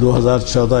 2014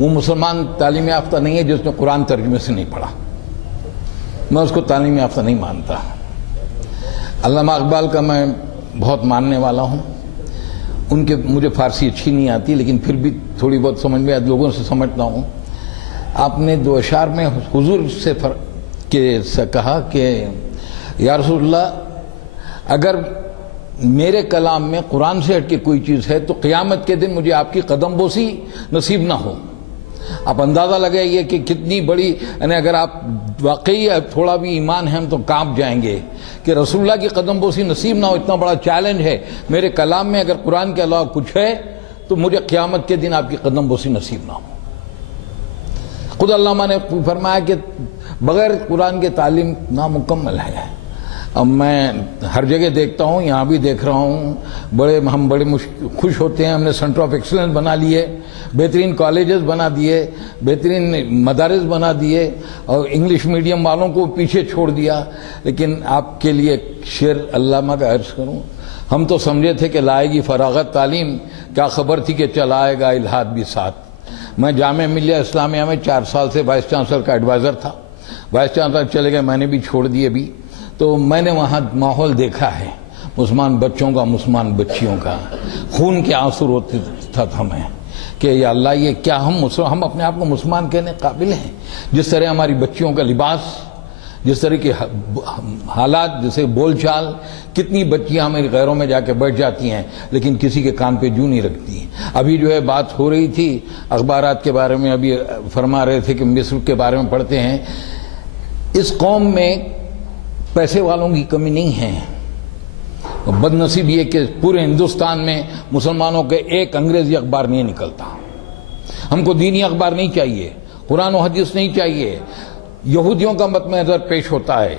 وہ مسلمان تعلیم یافتہ نہیں ہے جس نے قرآن ترجمے سے نہیں پڑھا. میں اس کو تعلیم یافتہ نہیں مانتا. علامہ اقبال کا میں بہت ماننے والا ہوں. ان کے مجھے فارسی اچھی نہیں آتی لیکن پھر بھی تھوڑی بہت سمجھ میں لوگوں سے سمجھتا ہوں. آپ نے 2 اشعار میں حضور سے کہا کہ یا رسول اللہ اگر میرے کلام میں قرآن سے ہٹ کے کوئی چیز ہے تو قیامت کے دن مجھے آپ کی قدم بوسی نصیب نہ ہو. آپ اندازہ لگائیے کہ کتنی بڑی، یعنی اگر آپ واقعی تھوڑا بھی ایمان ہے ہم تو کانپ جائیں گے کہ رسول اللہ کی قدم بوسی نصیب نہ ہو. اتنا بڑا چیلنج ہے. میرے کلام میں اگر قرآن کے علاوہ کچھ ہے تو مجھے قیامت کے دن آپ کی قدم بوسی نصیب نہ ہو. خود علامہ نے فرمایا کہ بغیر قرآن کے تعلیم نامکمل ہے. اب میں ہر جگہ دیکھتا ہوں، یہاں بھی دیکھ رہا ہوں، ہم بڑے خوش ہوتے ہیں. ہم نے سینٹر آف ایکسلنس بنا لیے، بہترین کالجز بنا دیے، بہترین مدارس بنا دیے اور انگلش میڈیم والوں کو پیچھے چھوڑ دیا. لیکن آپ کے لیے شعر علامہ کا عرض کروں، ہم تو سمجھے تھے کہ لائے گی فراغت تعلیم، کیا خبر تھی کہ چلائے گا الہاد بھی ساتھ. میں جامعہ ملیہ اسلامیہ میں 4 سال سے وائس چانسلر کا ایڈوائزر تھا. وائس چانسلر چلے گئے، میں نے بھی چھوڑ دیے بھی. تو میں نے وہاں ماحول دیکھا ہے، مسلمان بچوں کا، مسلمان بچیوں کا خون کے آنسو روتے تھا ہمیں کہ یا اللہ یہ کیا ہم اپنے آپ کو مسلمان کہنے قابل ہیں؟ جس طرح ہماری بچیوں کا لباس، جس طرح کے حالات، جیسے بول چال، کتنی بچیاں ہماری غیروں میں جا کے بیٹھ جاتی ہیں لیکن کسی کے کان پہ جو نہیں رکھتی. ابھی جو ہے بات ہو رہی تھی اخبارات کے بارے میں، ابھی فرما رہے تھے کہ مصر کے بارے میں پڑھتے ہیں. اس قوم میں پیسے والوں کی کمی نہیں ہے. بد نصیب یہ کہ پورے ہندوستان میں مسلمانوں کے ایک انگریزی اخبار نہیں نکلتا. ہم کو دینی اخبار نہیں چاہیے، قرآن و حدیث نہیں چاہیے. یہودیوں کا مت نظر پیش ہوتا ہے،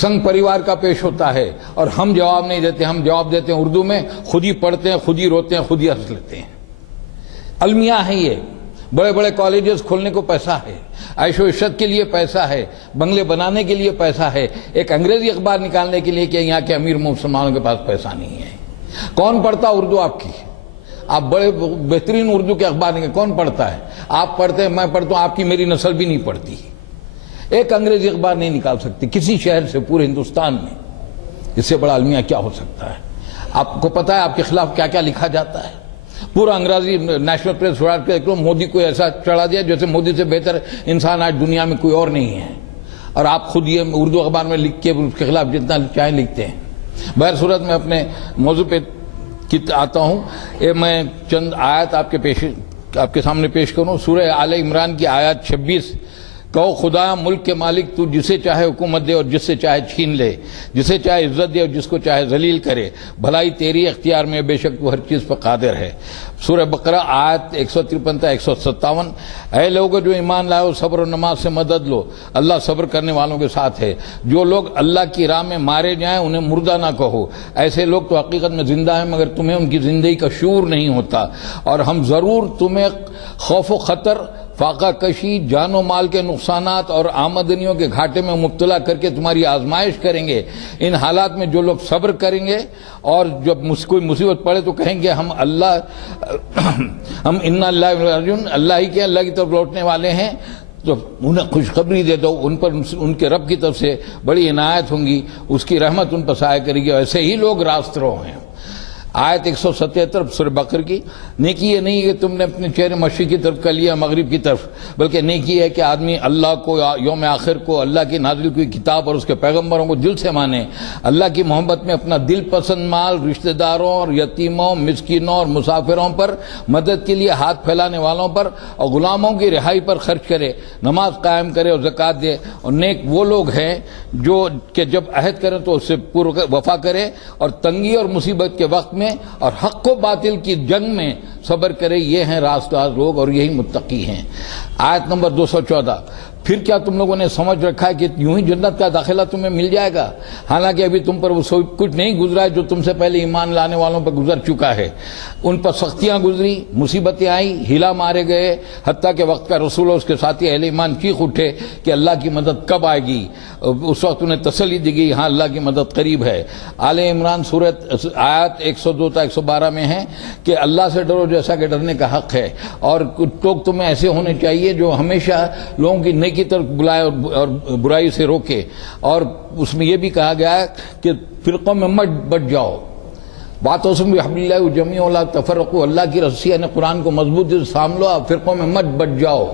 سنگ پریوار کا پیش ہوتا ہے اور ہم جواب نہیں دیتے. ہم جواب دیتے ہیں اردو میں، خود ہی پڑھتے ہیں، خود ہی روتے ہیں، خود ہی ہنس لیتے ہیں. المیہ ہیں یہ، بڑے بڑے کالجز کھولنے کو پیسہ ہے، عیش و عشرت کے لیے پیسہ ہے، بنگلے بنانے کے لیے پیسہ ہے. ایک انگریزی اخبار نکالنے کے لیے کہ یہاں کے امیر مسلمانوں کے پاس پیسہ نہیں ہے. کون پڑھتا اردو آپ کی؟ آپ بڑے بہترین اردو کے اخبار نکالیں، کون پڑھتا ہے؟ آپ پڑھتے ہیں، میں پڑھتا ہوں، آپ کی میری نسل بھی نہیں پڑھتی. ایک انگریزی اخبار نہیں نکال سکتی کسی شہر سے پورے ہندوستان میں. اس سے بڑا المیہ کیا ہو سکتا ہے؟ آپ کو پتا ہے آپ کے خلاف کیا کیا لکھا جاتا ہے؟ پورا انگریزی نیشنل پریس مودی کو ایسا چڑھا دیا جیسے مودی سے بہتر انسان آج دنیا میں کوئی اور نہیں ہے. اور آپ خود یہ اردو اخبار میں لکھ کے اس کے خلاف جتنا چاہیں لکھتے ہیں. بہر صورت میں اپنے موضوع پہ آتا ہوں. میں چند آیات آپ کے سامنے پیش کروں. سورہ آل عمران کی آیات 26. کہو خدا ملک کے مالک تو جسے چاہے حکومت دے اور جس سے چاہے چھین لے، جسے چاہے عزت دے اور جس کو چاہے ذلیل کرے، بھلائی تیری اختیار میں، بے شک وہ ہر چیز پر قادر ہے. سورہ بقرہ آیت 153 تا 157. اے لوگو جو ایمان لائے ہو صبر و نماز سے مدد لو، اللہ صبر کرنے والوں کے ساتھ ہے. جو لوگ اللہ کی راہ میں مارے جائیں انہیں مردہ نہ کہو، ایسے لوگ تو حقیقت میں زندہ ہیں مگر تمہیں ان کی زندگی کا شعور نہیں ہوتا. اور ہم ضرور تمہیں خوف و خطر، فاقہ کشی، جان و مال کے نقصانات اور آمدنیوں کے گھاٹے میں مبتلا کر کے تمہاری آزمائش کریں گے. ان حالات میں جو لوگ صبر کریں گے اور جب کوئی مصیبت پڑے تو کہیں گے ہم انا اللہ راجعون، اللہ ہی کے، اللہ کی طرف لوٹنے والے ہیں، تو انہیں خوشخبری دے دو. ان پر ان کے رب کی طرف سے بڑی عنایت ہوں گی، اس کی رحمت ان پر سایہ کرے گی. ایسے ہی لوگ راست رو ہیں. آیت 177 سورہ بقرہ کی. نیکی یہ نہیں کہ تم نے اپنے چہرے مشرق کی طرف کر لیا مغرب کی طرف، بلکہ نیکی ہے کہ آدمی اللہ کو، یوم آخر کو، اللہ کی نازل ہوئی کتاب اور اس کے پیغمبروں کو دل سے مانے. اللہ کی محبت میں اپنا دل پسند مال رشتہ داروں اور یتیموں، مسکینوں اور مسافروں پر، مدد کے لیے ہاتھ پھیلانے والوں پر اور غلاموں کی رہائی پر خرچ کرے، نماز قائم کرے اور زکوٰۃ دے. اور نیک وہ لوگ ہیں جو کہ جب عہد کریں تو اس سے پورا وفا کرے اور تنگی اور مصیبت کے وقت میں اور حق و باطل کی جنگ میں صبر کرے. یہ ہیں راستگار لوگ اور یہی متقی ہیں. آیت نمبر 214. پھر کیا تم لوگوں نے سمجھ رکھا ہے کہ یوں ہی جنت کا داخلہ تمہیں مل جائے گا؟ حالانکہ ابھی تم پر وہ سب کچھ نہیں گزرا ہے جو تم سے پہلے ایمان لانے والوں پر گزر چکا ہے. ان پر سختیاں گزری، مصیبتیں آئیں، ہلا مارے گئے، حتیٰ کہ وقت کا رسول اور اس کے ساتھی اہل ایمان چیخ اٹھے کہ اللہ کی مدد کب آئے گی. اس وقت انہیں تسلی دی گئی، ہاں اللہ کی مدد قریب ہے. آل عمران سورت آیات 102 تا 112 میں ہے کہ اللہ سے ڈرو جیسا کہ ڈرنے کا حق ہے، اور کچھ لوگ تمہیں ایسے ہونے چاہیے جو ہمیشہ لوگوں کی نیکی طرف بلائے اور برائی سے روکے. اور اس میں یہ بھی کہا گیا ہے کہ فرقوں میں مت بٹ جاؤ. واعتصموا بحبل اللہ جميعا ولا تفرقوا، اللہ کی رسی یعنی قرآن کو مضبوطی سے تھام لو، فرقوں میں مت بٹ جاؤ.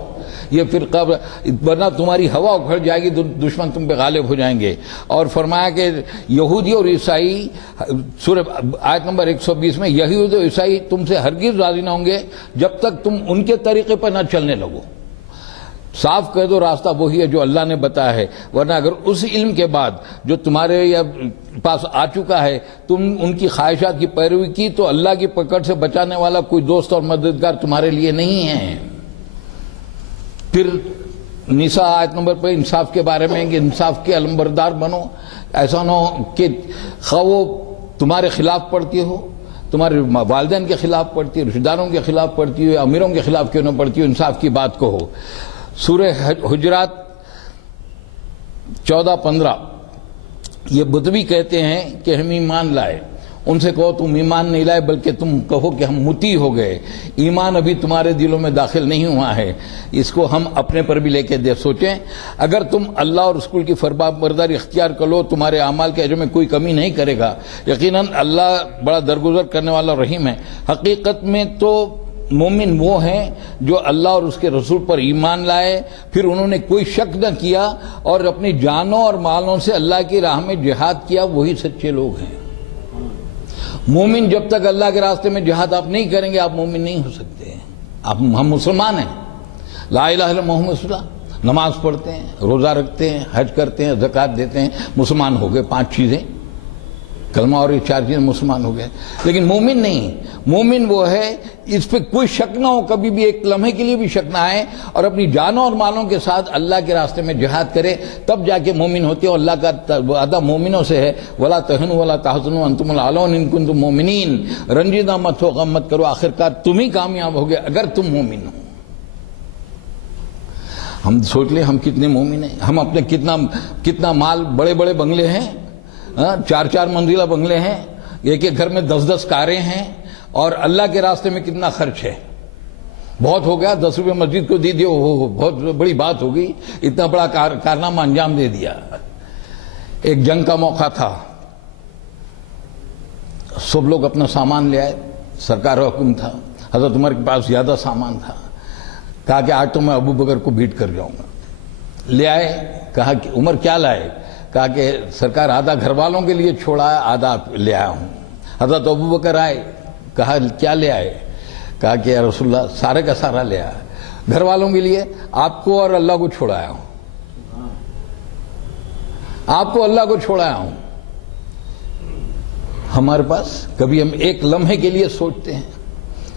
یہ فرقہ ورنہ تمہاری ہوا اکھڑ جائے گی، دشمن تم پہ غالب ہو جائیں گے. اور فرمایا کہ یہودی اور عیسائی، سورہ آیت نمبر 120 میں، یہودی اور عیسائی تم سے ہرگز راضی نہ ہوں گے جب تک تم ان کے طریقے پر نہ چلنے لگو. صاف کہہ دو راستہ وہی ہے جو اللہ نے بتایا ہے، ورنہ اگر اس علم کے بعد جو تمہارے پاس آ چکا ہے تم ان کی خواہشات کی پیروی کی تو اللہ کی پکڑ سے بچانے والا کوئی دوست اور مددگار تمہارے لیے نہیں ہے. پھر نساء آیت نمبر پہ انصاف کے بارے میں کہ انصاف کے علمبردار بنو. ایسا نہ ہو کہ خواہ وہ تمہارے خلاف پڑھتی ہو، تمہارے والدین کے خلاف پڑھتی ہو، رشتہ داروں کے خلاف پڑھتی ہو، امیروں کے خلاف کیوں نہ پڑھتی ہو، انصاف کی بات کو ہو. سورہ حجرات 14-15 یہ بدوی کہتے ہیں کہ ہم ایمان لائے. ان سے کہو تم ایمان نہیں لائے بلکہ تم کہو کہ ہم مطیع ہو گئے، ایمان ابھی تمہارے دلوں میں داخل نہیں ہوا ہے. اس کو ہم اپنے پر بھی لے کے سوچیں. اگر تم اللہ اور رسول کی فرمانبرداری اختیار کر لو تمہارے اعمال کے اجر میں کوئی کمی نہیں کرے گا. یقیناً اللہ بڑا درگزر کرنے والا رحیم ہے. حقیقت میں تو مومن وہ ہیں جو اللہ اور اس کے رسول پر ایمان لائے، پھر انہوں نے کوئی شک نہ کیا اور اپنی جانوں اور مالوں سے اللہ کی راہ میں جہاد کیا، وہی سچے لوگ ہیں. مومن جب تک اللہ کے راستے میں جہاد آپ نہیں کریں گے آپ مومن نہیں ہو سکتے. ہم مسلمان ہیں، لا الہ الا محمد رسول اللہ، نماز پڑھتے ہیں، روزہ رکھتے ہیں، حج کرتے ہیں، زکوٰۃ دیتے ہیں، مسلمان ہو گئے. 5 چیزیں، کلمہ اور یہ 4 چیزیں، مسلمان ہو گئے. لیکن مومن نہیں. مومن وہ ہے اس پہ کوئی شک نہ ہو، کبھی بھی ایک لمحے کے لیے بھی شک نہ آئے، اور اپنی جانوں اور مالوں کے ساتھ اللہ کے راستے میں جہاد کرے، تب جا کے مومن ہوتے ہیں. اور اللہ کا وعدہ مومنوں سے ہے، وَلَا تَهِنُوا وَلَا تَحْزَنُوا وَأَنْتُمُ الْأَعْلَوْنَ إِن كُنتُم مُؤْمِنِينَ. رنجیدہ مت ہو، غم مت کرو، آخرکار تم ہی کامیاب ہوگے اگر تم مومن ہو. ہم سوچ لیں ہم کتنے مومن ہیں. ہم اپنے کتنا مال، بڑے بڑے بنگلے ہیں، 4 منزلہ بنگلے ہیں، ایک گھر میں 10 کاریں ہیں، اور اللہ کے راستے میں کتنا خرچ ہے. بہت ہو گیا، 10 روپے مسجد کو دے دیا، بہت بڑی بات ہو گئی، اتنا بڑا کارنامہ انجام دے دیا. ایک جنگ کا موقع تھا، سب لوگ اپنا سامان لے آئے، سرکار حکم تھا، حضرت عمر کے پاس زیادہ سامان تھا. کہا کہ آج تو میں ابو بکر کو بیٹ کر جاؤں گا. لے آئے، کہا کہ عمر کیا لائے؟ کہا کہ سرکار آدھا گھر والوں کے لیے چھوڑا ہے، آدھا لے آیا ہوں. حضرت ابو بکر آئے، کہا کیا لے آئے؟ کہا کہ یا رسول اللہ سارے کا سارا لے آیا، گھر والوں کے لیے، آپ کو اور اللہ کو چھوڑایا ہوں، آپ کو اللہ کو چھوڑایا ہوں. ہمارے پاس کبھی ہم ایک لمحے کے لیے سوچتے ہیں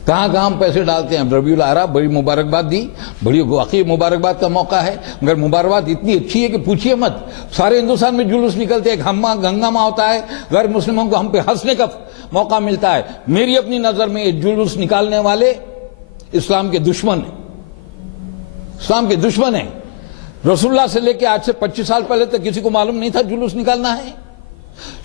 کہاں ہم پیسے ڈالتے ہیں. ربیع الاعریٰ بڑی مبارکباد دی، بڑی واقعی مبارکباد کا موقع ہے، مگر مبارکباد اتنی اچھی ہے کہ پوچھیے مت. سارے ہندوستان میں جلوس نکلتے، ایک ہنگامہ ہوتا ہے، غیر مسلموں کو ہم پہ ہنسنے کا موقع ملتا ہے. میری اپنی نظر میں یہ جلوس نکالنے والے اسلام کے دشمن ہیں، اسلام کے دشمن ہیں. رسول اللہ سے لے کے آج سے 25 سال پہلے تک کسی کو معلوم نہیں تھا جلوس نکالنا ہے.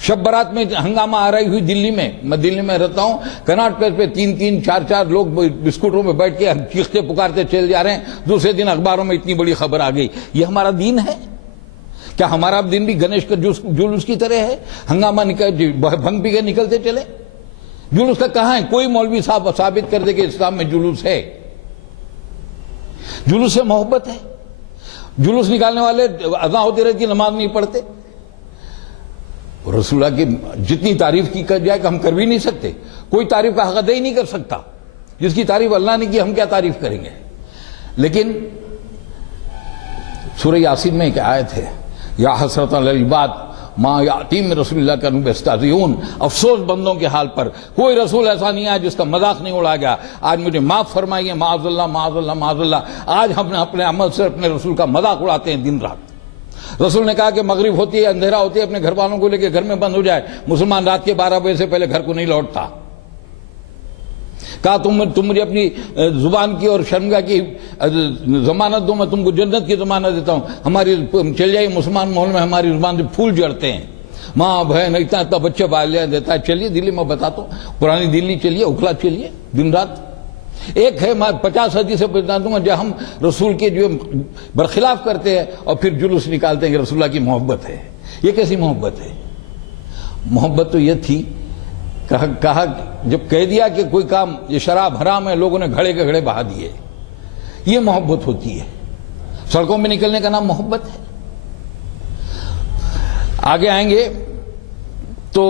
شب برات میں ہنگامہ آ رہی ہوئی دلی میں دلی میں رہتا ہوں، کناٹ پیس پہ 3-3 4-4 لوگ بسکوٹوں میں بیٹھ کے چیختے پکارتے چل جا رہے ہیں. دوسرے دن اخباروں میں اتنی بڑی خبر آ گئی. یہ ہمارا دین ہے کیا؟ ہمارا دین بھی گنیش کا جلوس کی طرح ہے؟ ہنگامہ بھنگ پی کے نکلتے چلے. جلوس کا کہاں ہے؟ کوئی مولوی صاحب ثابت کر دے کہ اسلام میں جلوس ہے. جلوس سے محبت ہے. جلوس نکالنے والے اذان ہوتی رہتی نماز نہیں پڑھتے. رسول اللہ کی جتنی تعریف کی کر جائے کہ ہم کر بھی نہیں سکتے. کوئی تعریف کا حق ادا ہی نہیں کر سکتا. جس کی تعریف اللہ نے کی ہم کیا تعریف کریں گے. لیکن سورہ یاسین میں ایک آیت ہے، یا حسرۃ علی العباد ما یاتیم رسول اللہ کا یستہزئون، افسوس بندوں کے حال پر، کوئی رسول ایسا نہیں آیا جس کا مذاق نہیں اڑا گیا۔ آج مجھے معاف فرمائیے، معاذ اللہ معاذ اللہ معاذ اللہ، آج ہم اپنے عمل سے اپنے رسول کا مذاق اڑاتے ہیں دن رات۔ رسول نے کہا کہ مغرب ہوتی ہے، اندھیرا ہوتی ہے، اپنے گھر والوں کو لے کے گھر میں بند ہو جائے، مسلمان رات کے 12 بجے سے پہلے گھر کو نہیں لوٹتا۔ کہا تم مجھے اپنی زبان کی اور شرمگاہ کی ضمانت دو، میں تم کو جنت کی ضمانت دیتا ہوں۔ ہماری چل جائے مسلمان ماحول میں ہماری زبان سے پھول جڑتے ہیں، ماں بہن اتنا بچہ بالیا دیتا ہے۔ چلیے دلی میں بتاتا ہوں، پرانی دلی چلیے، اوکھلا چلیے، دن رات ایک ہے۔ میں 50 حدیث سے بتا دوں گا جب ہم رسول کے جو برخلاف کرتے ہیں اور پھر جلوس نکالتے ہیں کہ رسول اللہ کی محبت ہے۔ یہ کیسی محبت ہے؟ محبت تو یہ تھی، کہا جب کہہ دیا کہ کوئی کام یہ شراب حرام ہے، لوگوں نے گھڑے کے گھڑے بہا دیے۔ یہ محبت ہوتی ہے، سڑکوں میں نکلنے کا نام محبت ہے۔ آگے آئیں گے تو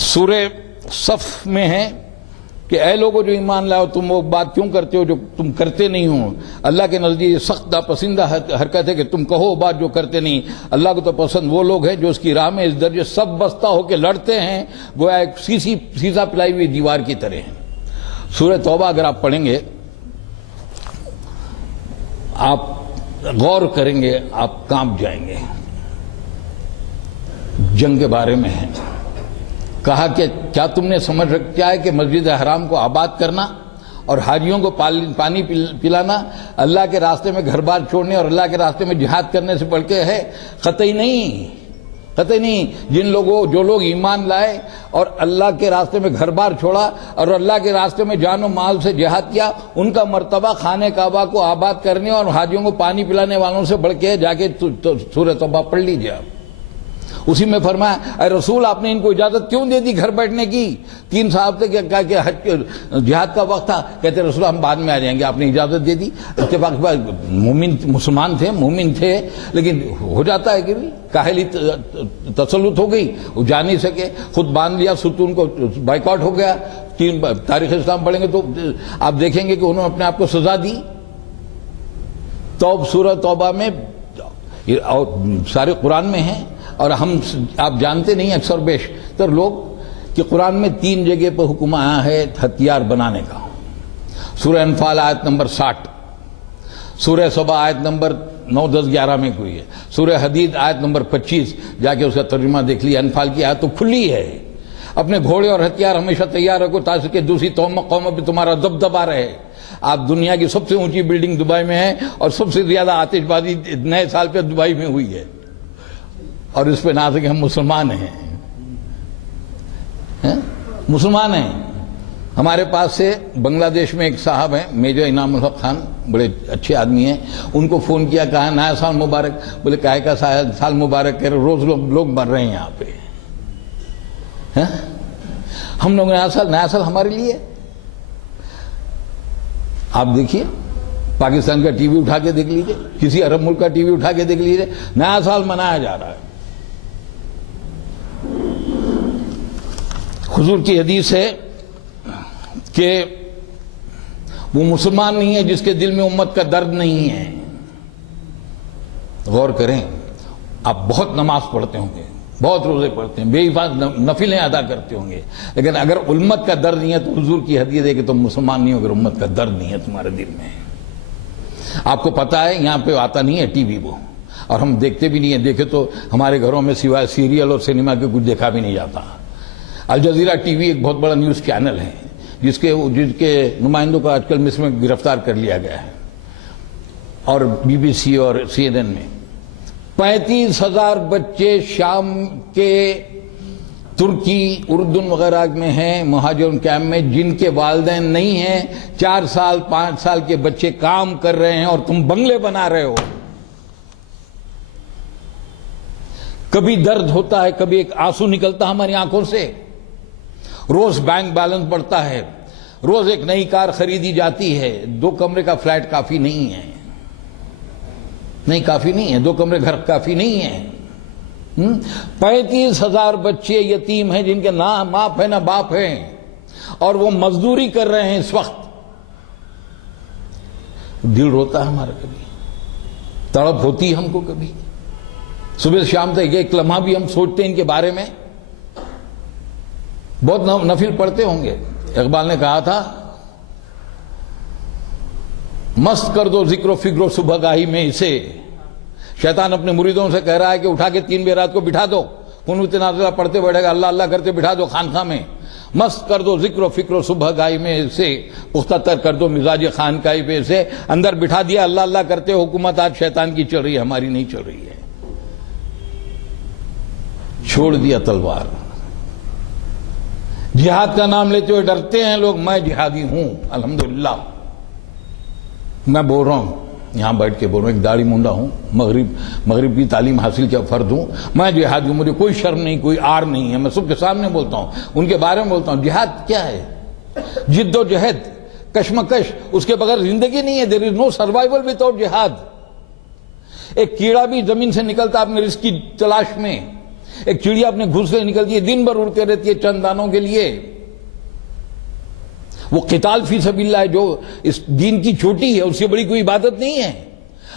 سورہ صف میں ہے کہ اے لوگوں جو ایمان لاؤ، تم وہ بات کیوں کرتے ہو جو تم کرتے نہیں ہو؟ اللہ کے نزدیک سخت ناپسندہ حرکت ہے کہ تم کہو بات جو کرتے نہیں۔ اللہ کو تو پسند وہ لوگ ہیں جو اس کی راہ میں اس درجے سب بستہ ہو کے لڑتے ہیں، گویا ایک سیسا پلائی ہوئی دیوار کی طرح ہیں۔ سورہ توبہ اگر آپ پڑھیں گے، آپ غور کریں گے، آپ کانپ جائیں گے۔ جنگ کے بارے میں ہے، کہا کہ کیا تم نے سمجھ رکھا ہے کہ مسجد حرام کو آباد کرنا اور حاجیوں کو پانی پلانا اللہ کے راستے میں گھر بار چھوڑنے اور اللہ کے راستے میں جہاد کرنے سے بڑھ کے ہے؟ قطعی نہیں، قطعی نہیں۔ جو لوگ ایمان لائے اور اللہ کے راستے میں گھر بار چھوڑا اور اللہ کے راستے میں جان و مال سے جہاد کیا، ان کا مرتبہ خانہ کعبہ کو آباد کرنے اور حاجیوں کو پانی پلانے والوں سے بڑھ کے ہے۔ جا کے سورہ توبہ پڑھ لیجیے آپ، اسی میں فرمایا اے رسول آپ نے ان کو اجازت کیوں دے دی گھر بیٹھنے کی؟ 3 صاحب سے کہا کہ جہاد کا وقت تھا، کہتے رسول ہم بعد میں آ جائیں گے، آپ نے اجازت دے دی۔ اتفاق مومن مسلمان تھے، مومن تھے، لیکن ہو جاتا ہے کہ کاہلی تسلط ہو گئی، وہ جا نہیں سکے، خود باندھ لیا، ستون کو بائیکاٹ ہو گیا۔ 3 تاریخ اسلام پڑھیں گے تو آپ دیکھیں گے کہ انہوں نے اپنے آپ کو سزا دی۔ سورہ توبہ میں اور سارے قرآن میں ہیں، اور ہم آپ جانتے نہیں اکثر بیشتر لوگ کہ قرآن میں 3 جگہ پر حکم آیا ہے ہتھیار بنانے کا۔ سورہ انفال آیت نمبر 60، سورہ صبا آیت نمبر 9، 10، 11 میں کوئی ہے، سورہ حدید آیت نمبر 25، جا کے اس کا ترجمہ دیکھ لیا۔ انفال کی آیت تو کھلی ہے، اپنے گھوڑے اور ہتھیار ہمیشہ تیار رکھو تاکہ دوسری قوموں پہ تمہارا دبدبا رہے۔ آپ دنیا کی سب سے اونچی بلڈنگ دبئی میں ہے اور سب سے زیادہ آتش بازی نئے سال پہ دبئی میں ہوئی ہے، اور اس پہ ناز ہے کہ ہم مسلمان ہیں، مسلمان ہیں۔ ہمارے پاس سے بنگلہ دیش میں ایک صاحب ہیں میجر انعام الحق خان، بڑے اچھے آدمی ہیں، ان کو فون کیا، کہا نیا سال مبارک، بولے کہے کا سال مبارک، کہہ رہے روز لوگ مر رہے ہیں یہاں پہ۔ ہم لوگ نیا سال ہمارے لیے، آپ دیکھیے پاکستان کا ٹی وی اٹھا کے دیکھ لیجئے، کسی عرب ملک کا ٹی وی اٹھا کے دیکھ لیجئے، نیا سال منایا جا رہا ہے۔ حضور کی حدیث ہے کہ وہ مسلمان نہیں ہے جس کے دل میں امت کا درد نہیں ہے۔ غور کریں، آپ بہت نماز پڑھتے ہوں گے، بہت روزے پڑھتے ہیں، بے حفاظت نفلیں ادا کرتے ہوں گے، لیکن اگر امت کا درد نہیں ہے تو حضور کی حدیث ہے کہ تم مسلمان نہیں ہو اگر امت کا درد نہیں ہے تمہارے دل میں۔ آپ کو پتا ہے یہاں پہ آتا نہیں ہے ٹی وی وہ، اور ہم دیکھتے بھی نہیں ہیں، دیکھے تو ہمارے گھروں میں سوائے سیریل اور سینما کے کچھ دیکھا بھی نہیں جاتا۔ الجزیرہ ٹی وی ایک بہت بڑا نیوز چینل ہے جس کے نمائندوں کو آج کل مصر میں گرفتار کر لیا گیا ہے، اور بی بی سی اور CNN میں 35,000 بچے شام کے ترکی، اردن وغیرہ میں ہیں مہاجرن کیمپ میں، جن کے والدین نہیں ہیں، 4 سال 5 سال کے بچے کام کر رہے ہیں اور تم بنگلے بنا رہے ہو۔ کبھی درد ہوتا ہے، کبھی ایک آنسو نکلتا ہماری آنکھوں سے، روز بینک بیلنس بڑھتا ہے، روز ایک نئی کار خریدی جاتی ہے، 2 کمرے کا فلیٹ کافی نہیں ہے، نہیں کافی نہیں ہے، 2 کمرے گھر کافی نہیں ہے۔ 35,000 بچے یتیم ہیں جن کے نہ ماں ہے نہ باپ ہیں، اور وہ مزدوری کر رہے ہیں اس وقت۔ دل روتا ہے ہمارا، کبھی تڑپ ہوتی ہے ہم کو، کبھی صبح شام تک ایک لمحہ بھی ہم سوچتے ہیں ان کے بارے میں؟ بہت نفل پڑھتے ہوں گے. اقبال نے کہا تھا مست کر دو ذکر و فکر و صبح گاہی میں اسے. شیطان اپنے مریدوں سے کہہ رہا ہے کہ اٹھا کے 3 بجے رات کو بٹھا دو, قنوت نازلہ پڑھتے بیٹھے گا, اللہ اللہ کرتے بٹھا دو خانقاہ میں. مست کر دو ذکر و فکر و صبح گاہی میں اسے, پختہ تر کر دو مزاج خانقاہی پہ اسے. اندر بٹھا دیا, اللہ اللہ کرتے. حکومت آج شیطان کی چل رہی ہے, ہماری نہیں چل رہی ہے. چھوڑ دیا تلوار. جہاد کا نام لیتے ہوئے ڈرتے ہیں لوگ. میں جہادی ہوں الحمدللہ. میں بول رہا ہوں, یہاں بیٹھ کے بول رہا ہوں, ایک داڑھی مونڈا ہوں, مغرب کی تعلیم حاصل کیا فرد ہوں. میں جہادی ہوں, مجھے کوئی شرم نہیں, کوئی آر نہیں ہے. میں سب کے سامنے بولتا ہوں, ان کے بارے میں بولتا ہوں. جہاد کیا ہے؟ جد و جہد, کشمکش, اس کے بغیر زندگی نہیں ہے. دیر از نو سروائیول وداؤٹ جہاد. ایک کیڑا بھی زمین سے نکلتا اپنے رزق کی تلاش میں. ایک چڑیا اپنے گھونسلے نکلتی ہے, دن بھر اڑتے رہتی ہے چند دانوں کے لیے. وہ قتال فی سبیل اللہ ہے جو اس دین کی چوٹی ہے, اس سے بڑی کوئی عبادت نہیں ہے.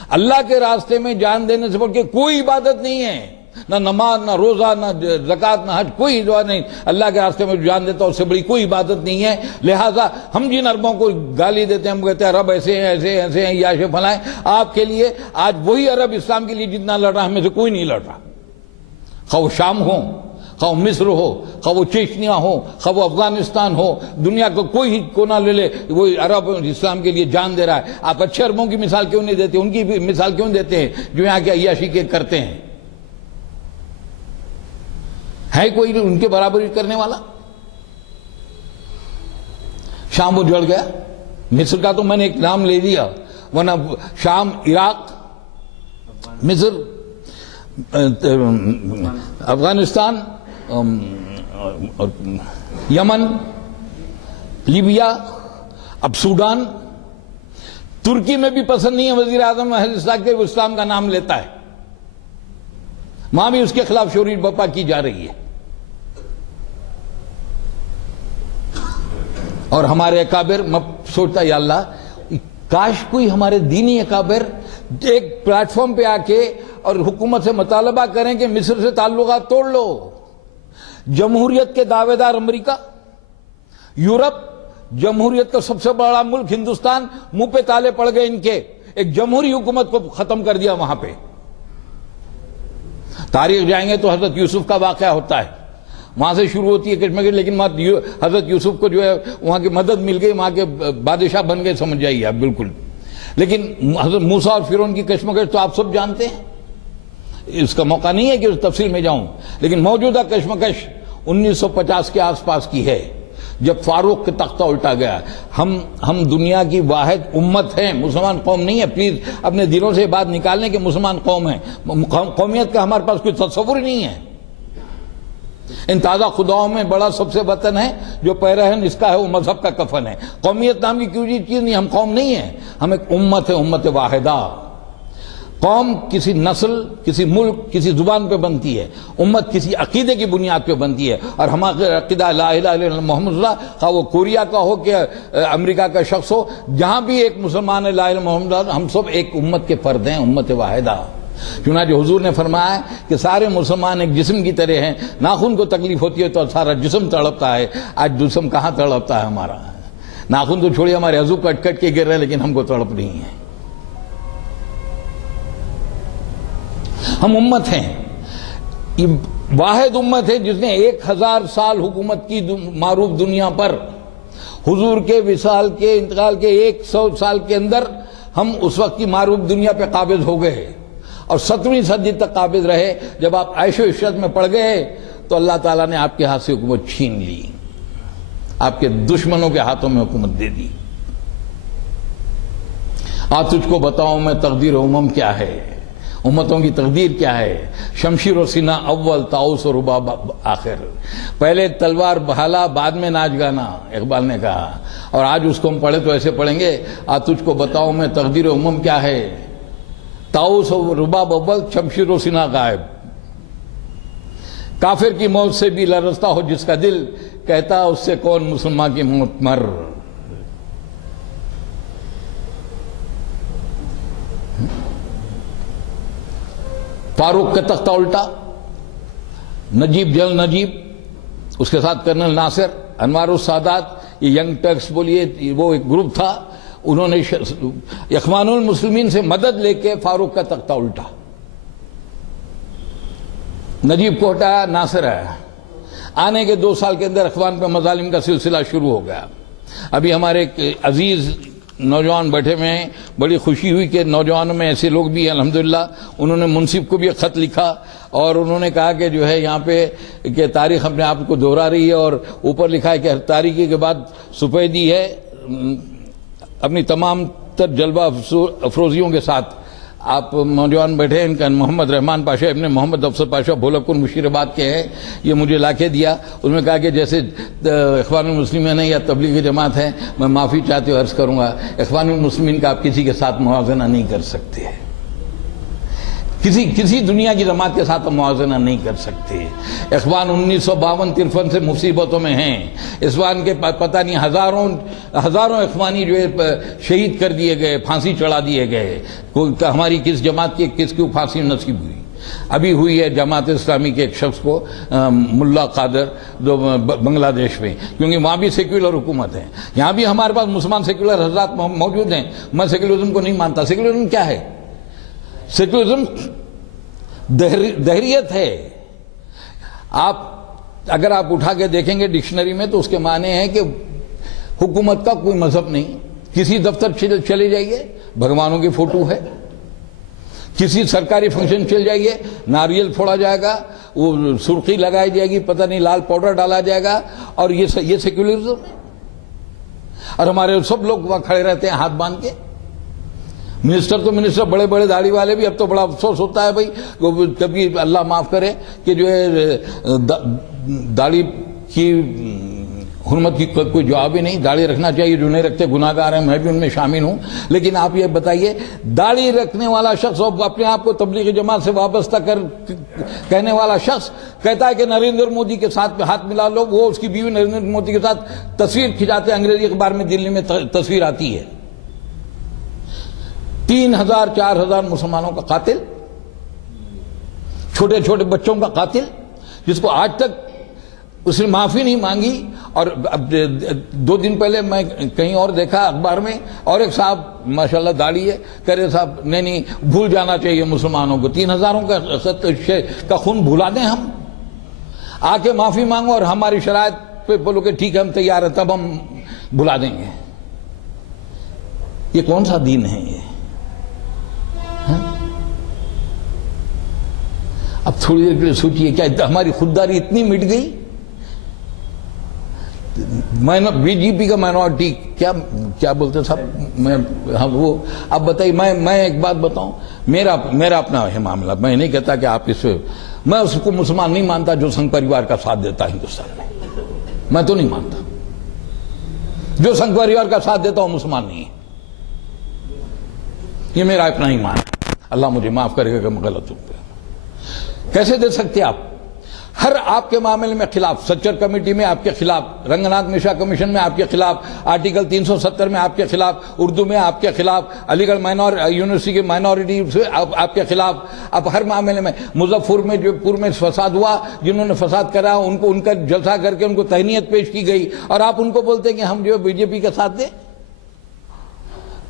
اللہ کے راستے میں جان دینے سے بڑھ کے کوئی عبادت نہیں ہے. نہ نماز, نہ روزہ, نہ زکوٰۃ, نہ حج, کوئی دعا نہیں. اللہ کے راستے میں جان دیتا اس سے بڑی کوئی عبادت نہیں ہے. لہٰذا ہم جن عربوں کو گالی دیتے ہیں, ہم کہتے ہیں عرب ایسے ہیں, ایسے ہیں, یا ایسے فلائیں. آپ کے لیے آج وہی عرب اسلام کے لیے جتنا لڑ رہا, ہمیں سے کوئی نہیں لڑ رہا. خواہ وہ شام ہو, خواہ مصر ہو, خواہ وہ چیچنیا ہو, خواہ وہ افغانستان ہو, دنیا کو کوئی کونا لے لے, وہ عرب اسلام کے لیے جان دے رہا ہے. آپ اچھے عربوں کی مثال کیوں نہیں دیتے, ان کی بھی مثال کیوں دیتے ہیں جو یہاں کے عیاشی کے کرتے ہیں؟ ہے کوئی ان کے برابری کرنے والا؟ شام وہ جڑ گیا. مصر کا تو میں نے ایک نام لے دیا, ورنہ شام, عراق, مصر, افغانستان, یمن, لیبیا, اب سوڈان. ترکی میں بھی پسند نہیں ہے وزیر اعظم ہندوستان کے, وہ اسلام کا نام لیتا ہے. وہاں بھی اس کے خلاف شورش برپا کی جا رہی ہے. اور ہمارے اکابر, میں سوچتا یا اللہ کاش کوئی ہمارے دینی اکابر ایک پلیٹ فارم پہ آ کے اور حکومت سے مطالبہ کریں کہ مصر سے تعلقات توڑ لو. جمہوریت کے دعوے دار امریکہ, یورپ, جمہوریت کا سب سے بڑا ملک ہندوستان, منہ پہ تالے پڑ گئے ان کے. ایک جمہوری حکومت کو ختم کر دیا وہاں پہ. تاریخ جائیں گے تو حضرت یوسف کا واقعہ ہوتا ہے, وہاں سے شروع ہوتی ہے کشمکش. لیکن حضرت یوسف کو جو ہے وہاں کی مدد مل گئی, وہاں کے بادشاہ بن گئے, سمجھ جائیے آپ بالکل. لیکن حضرت موسیٰ اور فرعون کی کشمکش تو آپ سب جانتے ہیں, اس کا موقع نہیں ہے کہ اس تفصیل میں جاؤں. لیکن موجودہ کشمکش 1950 کے آس پاس کی ہے, جب فاروق کے تختہ الٹا گیا. ہم دنیا کی واحد امت ہیں, مسلمان قوم نہیں ہے. پلیز اپنے دلوں سے بات نکالنے کہ مسلمان قوم ہیں. قومیت کا ہمارے پاس کوئی تصور ہی نہیں ہے. ان تازہ خداؤں میں بڑا سب سے وطن ہے جو پیرہن اس کا ہے, وہ مذہب کا کفن ہے. قومیت نام کی کوئی چیز نہیں, ہم قوم نہیں ہیں, ہم ایک امت ہے, امت واحدہ. قوم کسی نسل, کسی ملک, کسی زبان پہ بنتی ہے. امت کسی عقیدے کی بنیاد پہ بنتی ہے. اور ہمارا عقیدہ لا الہ الا اللہ محمد رسول اللہ, خواہ وہ کوریا کا ہو کہ امریکہ کا شخص ہو, جہاں بھی ایک مسلمان ہے لا الہ الا اللہ محمد رسول اللہ, ہم سب ایک امت کے فرد ہیں, امت واحدہ. چنانچہ حضور نے فرمایا کہ سارے مسلمان ایک جسم کی طرح ہیں. ناخن کو تکلیف ہوتی ہے تو سارا جسم تڑپتا ہے. آج جسم کہاں تڑپتا ہے ہمارا؟ ناخن تو چھوڑیے, ہمارے عضو کٹ کٹ کے گر رہے ہیں, لیکن ہم کو تڑپ نہیں ہے. ہم امت ہیں, واحد امت ہے جس نے 1000 سال حکومت کی معروف دنیا پر. حضور کے وصال کے انتقال کے 100 سال کے اندر ہم اس وقت کی معروف دنیا پہ قابض ہو گئے, اور 7ویں صدی تک قابض رہے. جب آپ عیش و عشرت میں پڑ گئے تو اللہ تعالیٰ نے آپ کے ہاتھ سے حکومت چھین لی, آپ کے دشمنوں کے ہاتھوں میں حکومت دے دی. آج تجھ کو بتاؤں میں تقدیر امم کیا ہے, امتوں کی تقدیر کیا ہے. شمشیر و سینہ اول, طاؤس و رباب آخر. پہلے تلوار بھالا, بعد میں ناچ گانا, اقبال نے کہا. اور آج اس کو ہم پڑھے تو ایسے پڑھیں گے, آج تجھ کو بتاؤں میں تقدیر امم کیا ہے, طاؤس و رباب اول, شمشیر و سینہ غائب. کافر کی موت سے بھی لرزتا ہو جس کا دل, کہتا اس سے کون مسلمان کی موت مر. فاروق کا تختہ الٹا، نجیب جنرل نجیب، اس کے ساتھ کرنل ناصر، انوار السادات، یہ ینگ ٹرکس بولیے، وہ ایک گروپ تھا، انہوں نے اخوان المسلمین سے مدد لے کے فاروق کا تختہ الٹا، نجیب کو ہٹایا، ناصر آیا۔ آنے کے 2 سال کے اندر اخوان پہ مظالم کا سلسلہ شروع ہو گیا۔ ابھی ہمارے ایک عزیز نوجوان بیٹھے ہوئے ہیں، بڑی خوشی ہوئی کہ نوجوانوں میں ایسے لوگ بھی ہیں الحمدللہ۔ انہوں نے منصف کو بھی ایک خط لکھا اور انہوں نے کہا کہ جو ہے یہاں پہ کہ تاریخ اپنے آپ کو دہرا رہی ہے، اور اوپر لکھا ہے کہ ہر تاریخی کے بعد سپیدی ہے اپنی تمام تر جلوہ افروزیوں کے ساتھ۔ آپ نوجوان بیٹھے ہیں، ان کا محمد رحمان پاشا ابن محمد افضل پاشا بھولکپور مشیرآباد کے ہیں، یہ مجھے لا کے دیا۔ اس میں کہا کہ جیسے اخوان المسلمین ہے یا تبلیغی جماعت ہے، میں معافی چاہتے ہوئے عرض کروں گا، اخوان المسلمین کا آپ کسی کے ساتھ موازنہ نہیں کر سکتے، کسی دنیا کی جماعت کے ساتھ موازنہ نہیں کر سکتے۔ اخوان 1952-53 سے مصیبتوں میں ہیں، اخوان کے پتہ نہیں ہزاروں اخوانی جو ہے شہید کر دیے گئے، پھانسی چڑھا دیے گئے، ہماری کس جماعت کی کس کو پھانسی نصیب ہوئی؟ ابھی ہوئی ہے جماعت اسلامی کے ایک شخص کو، ملا قادر، جو بنگلہ دیش میں، کیونکہ وہاں بھی سیکولر حکومت ہے، یہاں بھی ہمارے پاس مسلمان سیکولر حضرات موجود ہیں۔ میں سیکولرزم کو نہیں مانتا۔ سیکولرزم کیا ہے؟ سیکولرزم دہریت ہے۔ اگر آپ اٹھا کے دیکھیں گے ڈکشنری میں تو اس کے معنی ہے کہ حکومت کا کوئی مذہب نہیں۔ کسی دفتر چلے جائیے، بھگوانوں کی فوٹو ہے، کسی سرکاری فنکشن چل جائیے، ناریل پھوڑا جائے گا، وہ سرخی لگائی جائے گی، پتہ نہیں لال پاؤڈر ڈالا جائے گا، اور یہ سیکولرزم ہے۔ اور ہمارے سب لوگ وہاں کھڑے رہتے ہیں ہاتھ باندھ کے۔ منسٹر تو منسٹر بڑے بڑے داڑھی والے بھی، اب تو بڑا افسوس ہوتا ہے بھائی، کبھی اللہ معاف کرے کہ جو ہے داڑھی کی حرمت کی کوئی جواب ہی نہیں، داڑھی رکھنا چاہیے، جو نہیں رکھتے گناہ گار ہیں، میں بھی ان میں شامل ہوں۔ لیکن آپ یہ بتائیے، داڑھی رکھنے والا شخص اور اپنے آپ کو تبلیغی جماعت سے وابستہ کہنے والا شخص کہتا ہے کہ نریندر مودی کے ساتھ ہاتھ ملا لو، وہ اس کی بیوی نریندر مودی کے ساتھ تصویر کھنچاتے ہیں، انگریزی اخبار میں دلی میں تصویر آتی ہے۔ 3000-4000 مسلمانوں کا قاتل، چھوٹے چھوٹے بچوں کا قاتل، جس کو آج تک اس نے معافی نہیں مانگی۔ اور 2 دن پہلے میں کہیں اور دیکھا اخبار میں، اور ایک صاحب ماشاءاللہ داڑھی ہے، کہہ رہے صاحب نہیں بھول جانا چاہیے مسلمانوں کو، 3000 کا خون بھلا دیں ہم، آ کے معافی مانگو اور ہماری شرائط پہ بولو کہ ٹھیک ہے ہم تیار ہیں، تب ہم بھلا دیں گے۔ یہ کون سا دین ہے یہ؟ اب تھوڑی دیر کے لیے سوچئے، کیا ہماری خودداری اتنی مٹ گئی؟ بی جے پی کا مائنورٹی کیا بولتے صاحب، وہ اب بتائیے، میں ایک بات بتاؤں، میرا اپنا ہے معاملہ، میں نہیں کہتا کہ آپ میں اس کو مسلمان نہیں مانتا جو سنگھ پریوار کا ساتھ دیتا ہندوستان میں تو نہیں مانتا۔ جو سنگھ پریوار کا ساتھ دیتا ہوں مسلمان نہیں ہے، یہ میرا اپنا ہی مان ہے۔ اللہ مجھے معاف کرے گا کہ میں غلط ہوں۔ کیسے دے سکتے آپ؟ ہر آپ کے معاملے میں خلاف، سچر کمیٹی میں آپ کے خلاف، رنگناتھ مشرا کمیشن میں آپ کے خلاف، آرٹیکل 370 میں آپ کے خلاف، اردو میں آپ کے خلاف، علی گڑھ یونیورسٹی کے مائنورٹی سے آپ کے خلاف، اب ہر معاملے میں، مظفر میں جو پور میں فساد ہوا، جنہوں نے فساد کرا ان کا جلسہ کر کے ان کو تہنیت پیش کی گئی، اور آپ ان کو بولتے ہیں کہ ہم جو بی جے پی کا ساتھ دیں۔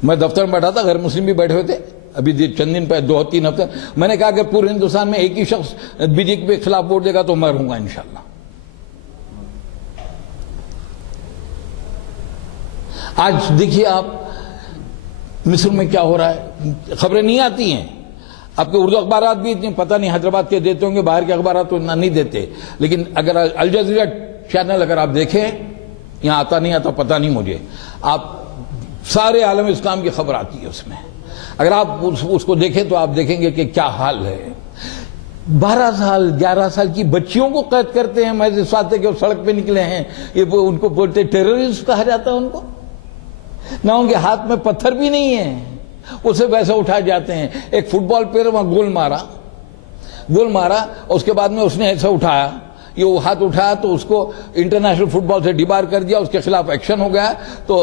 میں دفتر میں بیٹھا تھا، غیر مسلم بھی بیٹھے ہوئے تھے، ابھی چند دن پہلے 2-3 ہفتے، میں نے کہا کہ پورے ہندوستان میں ایک ہی شخص بی جے پی کے خلاف ووٹ دے گا تو میں رہوں گا انشاءاللہ۔ آج دیکھیے آپ مصر میں کیا ہو رہا ہے، خبریں نہیں آتی ہیں، آپ کے اردو اخبارات بھی اتنی پتہ نہیں حیدرآباد کے دیتے ہوں گے، باہر کے اخبارات تو نہیں دیتے، لیکن اگر الجزیرہ چینل اگر آپ دیکھیں، یہاں آتا نہیں آتا پتہ نہیں مجھے، آپ سارے عالم اسلام کی خبر آتی ہے اس میں، اگر آپ اس کو دیکھیں تو آپ دیکھیں گے کہ کیا حال ہے۔ 12 سال 11 سال کی بچیوں کو قید کرتے ہیں محض اس واسطے کہ وہ سڑک پہ نکلے ہیں، یہ ان کو بولتے ٹیررسٹ کہا جاتا ہے ان کو، نہ ان کے ہاتھ میں پتھر بھی نہیں ہے، اسے ویسے اٹھائے جاتے ہیں۔ ایک فٹ بال پلیئر وہاں گول مارا، اس کے بعد میں اس نے ایسا اٹھایا، یہ ہاتھ اٹھایا تو اس کو انٹرنیشنل فٹ بال سے ڈیبار کر دیا، اس کے خلاف ایکشن ہو گیا۔ تو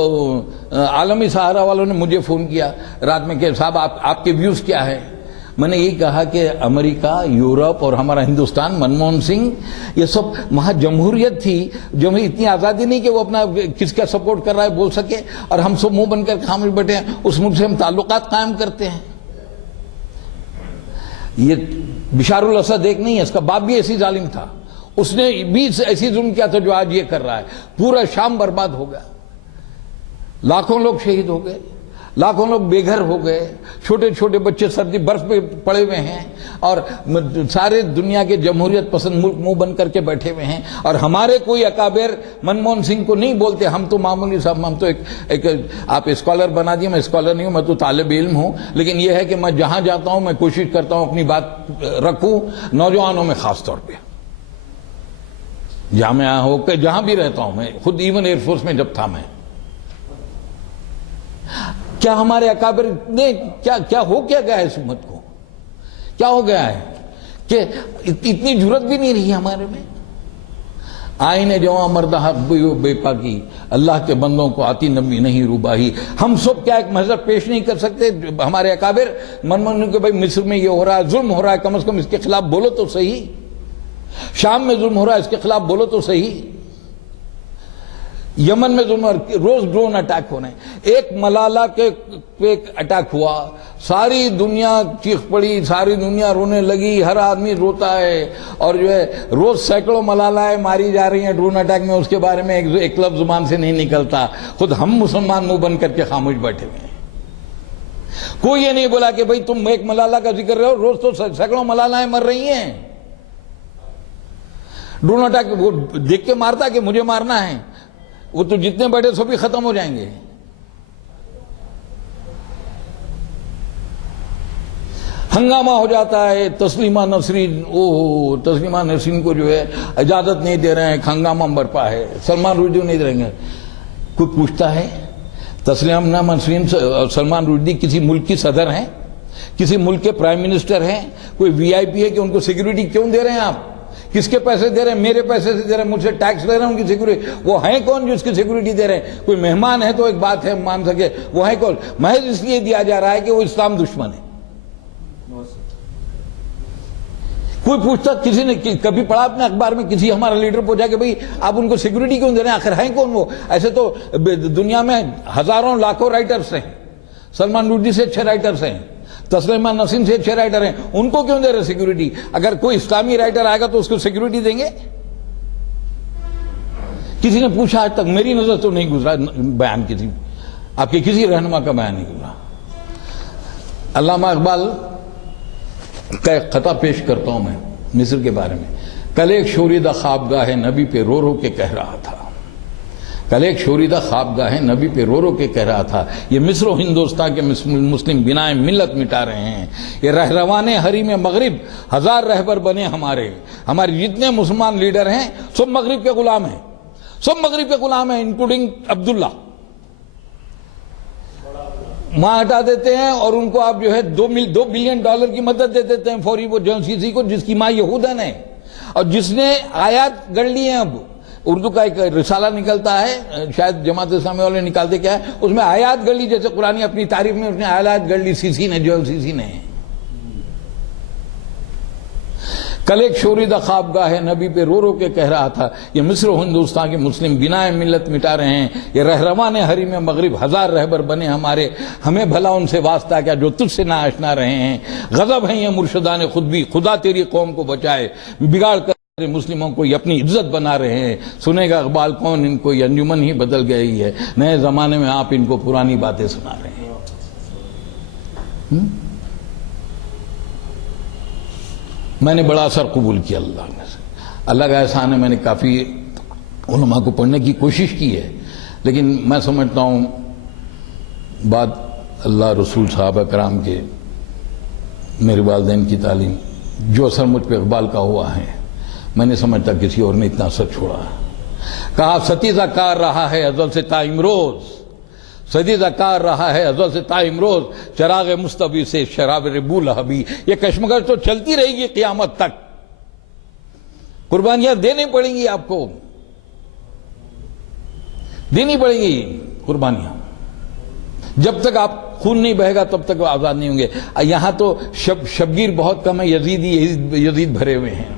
عالمی سہارا والوں نے مجھے فون کیا رات میں کہ صاحب آپ کے ویوز کیا ہے؟ میں نے یہ کہا کہ امریکہ، یورپ اور ہمارا ہندوستان، منموہن سنگھ، یہ سب وہاں جمہوریت تھی، جمہوریت اتنی آزادی نہیں کہ وہ اپنا کس کا سپورٹ کر رہا ہے بول سکے، اور ہم سب منہ بن کر خاموش بیٹھے ہیں، اس ملک سے ہم تعلقات قائم کرتے ہیں۔ یہ بشار الاسد ایک نہیں ہے، اس کا باپ بھی ایسی ظالم تھا، اس نے بھی ایسی ظلم کیا تھا جو آج یہ کر رہا ہے۔ پورا شام برباد ہو گیا، لاکھوں لوگ شہید ہو گئے، لاکھوں لوگ بے گھر ہو گئے، چھوٹے چھوٹے بچے سردی برف پہ پڑے ہوئے ہیں، اور سارے دنیا کے جمہوریت پسند ملک منہ بن کر کے بیٹھے ہوئے ہیں، اور ہمارے کوئی اکابر منموہن سنگھ کو نہیں بولتے۔ ہم تو معمولی صاحب، ہم تو ایک آپ اسکالر بنا دیے، میں اسکالر نہیں ہوں، میں تو طالب علم ہوں، لیکن یہ ہے کہ میں جہاں جاتا ہوں میں کوشش کرتا ہوں اپنی بات رکھوں، نوجوانوں میں خاص طور پہ، جامعہ ہو کہ جہاں بھی رہتا ہوں میں، خود ایون ایئر فورس میں جب تھا میں، کیا ہمارے اکابر نے کیا ہو کیا گیا ہے اس امت کو؟ کیا ہو گیا ہے کہ اتنی جرت بھی نہیں رہی ہمارے میں؟ آئین جواں مردہ بے پاکی، اللہ کے بندوں کو آتی نبی نہیں روباہی۔ ہم سب کیا ایک محضر پیش نہیں کر سکتے؟ ہمارے اکابر منموہن کہ بھائی مصر میں یہ ہو رہا ہے، ظلم ہو رہا ہے، کم از کم اس کے خلاف بولو تو صحیح۔ شام میں ظلم ہو رہا ہے، اس کے خلاف بولو تو صحیح۔ یمن میں ظلم، روز ڈرون اٹیک ہو رہے ہیں۔ ایک ملالہ کے ایک اٹیک ہوا، ساری دنیا چیخ پڑی، ساری دنیا رونے لگی، ہر آدمی روتا ہے، اور جو ہے روز سینکڑوں ملالائیں ماری جا رہی ہیں ڈرون اٹیک میں، اس کے بارے میں ایک لفظ زبان سے نہیں نکلتا۔ خود ہم مسلمان منہ بن کر کے خاموش بیٹھے ہوئے ہیں۔ کوئی یہ نہیں بولا کہ بھئی تم ایک ملالہ کا ذکر رہے ہو، روز تو سینکڑوں ملالائیں مر رہی ہیں۔ ڈرون اٹیک وہ دیکھ کے مارتا کہ مجھے مارنا ہے، وہ تو جتنے بیٹھے سب بھی ختم ہو جائیں گے۔ ہنگامہ ہو جاتا ہے، تسلیمہ نسرین، تسلیمہ نسرین کو جو ہے اجازت نہیں دے رہے ہیں، ہنگامہ برپا ہے، سلمان رشدی نہیں دیں گے۔ کوئی پوچھتا ہے تسلیمہ نسرین سلمان رشدی کسی ملک کی صدر ہیں، کسی ملک کے پرائم منسٹر ہیں، کوئی وی آئی پی ہے کہ ان کو سیکیورٹی کیوں دے رہے ہیں آپ؟ کس کے پیسے دے رہے ہیں؟ میرے پیسے سے دے رہے ہیں، مجھ سے ٹیکس لے رہے ہیں ان کی سیکیورٹی۔ وہ ہیں کون جو اس کی سیکیورٹی دے رہے ہیں؟ کوئی مہمان ہے تو ایک بات ہے مان سکے، وہ ہیں کون؟ محض اس لیے دیا جا رہا ہے کہ وہ اسلام دشمن ہے۔ کوئی پوچھتا، کسی نے کبھی پڑھا اپنے اخبار میں کسی ہمارا لیڈر پوچھا کہ بھئی آپ ان کو سیکیورٹی کیوں دے رہے ہیں؟ آخر ہیں کون وہ؟ ایسے تو دنیا میں ہزاروں لاکھوں رائٹرز ہیں، سلمان رشدی سے اچھے رائٹرز ہیں، تسلیمہ نسرین سے اچھے رائٹر ہیں، ان کو کیوں دے رہے سیکیورٹی؟ اگر کوئی اسلامی رائٹر آئے گا تو اس کو سیکیورٹی دیں گے؟ کسی نے پوچھا؟ آج تک میری نظر تو نہیں گزرا بیان، کسی آپ کے کسی رہنما کا بیان نہیں گزرا۔ علامہ اقبال کا ایک خطا پیش کرتا ہوں میں مصر کے بارے میں۔ کل ایک شوریدہ خوابگاہ نبی پہ رو رو کے کہہ رہا تھا، کل ایک شوریدہ خوابگاہ نبی پہ رو رو کے کہہ رہا تھا، یہ مصر و ہندوستان کے مسلم بنائے ملت مٹا رہے ہیں، یہ رہروان حریم مغرب ہزار رہبر بنے ہمارے جتنے مسلمان لیڈر ہیں سب مغرب کے غلام ہیں، سب مغرب کے غلام ہیں، انکلوڈنگ عبداللہ۔ ماں ہٹا دیتے ہیں اور ان کو آپ جو ہے $2 بلین کی مدد دے دیتے ہیں فوری، وہ جون سیسی کو، جس کی ماں یہودن ہے، اور جس نے آیات گڑھ لی ہیں۔ اب اردو کا ایک رسالہ نکلتا ہے، شاید جماعت اسلامی والے نکالتے کیا ہے، اس میں آیات گڑھ لی، جیسے قرآن اپنی تعریف میں اس نے آیات گڑھ لی، سیسی نے، جون سیسی نے۔ کل ایک شوریدہ خوابگاہ نبی پہ رو رو کے کہہ رہا تھا، یہ مصر و ہندوستان کے مسلم بنائے ملت مٹا رہے ہیں، یہ رہروان حریم مغرب ہزار رہبر بنے ہمارے، ہمیں بھلا ان سے واسطہ کیا جو تجھ سے ناآشنا رہے ہیں، غضب ہیں یہ مرشدان خود بھی، خدا تیری قوم کو بچائے، بگاڑ کر مسلموں کو یہ اپنی عزت بنا رہے ہیں، سنے گا اقبال کون ان کو، یہ انجمن ہی بدل گئی ہے، نئے زمانے میں آپ ان کو پرانی باتیں سنا رہے ہیں۔ میں نے بڑا اثر قبول کیا اللہ کا احسان ہے، میں نے کافی علماء کو پڑھنے کی کوشش کی ہے، لیکن میں سمجھتا ہوں بعد اللہ رسول صحابہ کرام کے، میرے والدین کی تعلیم، جو اثر مجھ پہ اقبال کا ہوا ہے، میں نے سمجھتا کسی اور نے اتنا اثر چھوڑا ہے۔ کہا ستیزہ کار رہا ہے ازل سے تا امروز، ستیزہ کار رہا ہے ازل سے تا امروز، چراغ مصطفی سے شراب ربو لہبی، یہ کشمکش تو چلتی رہے گی قیامت تک، قربانیاں دینی پڑیں گی آپ کو، دینی پڑیں گی قربانیاں۔ جب تک آپ خون نہیں بہے گا تب تک وہ آزاد نہیں ہوں گے. یہاں تو شبگیر بہت کم ہے، یزید بھرے ہوئے ہیں.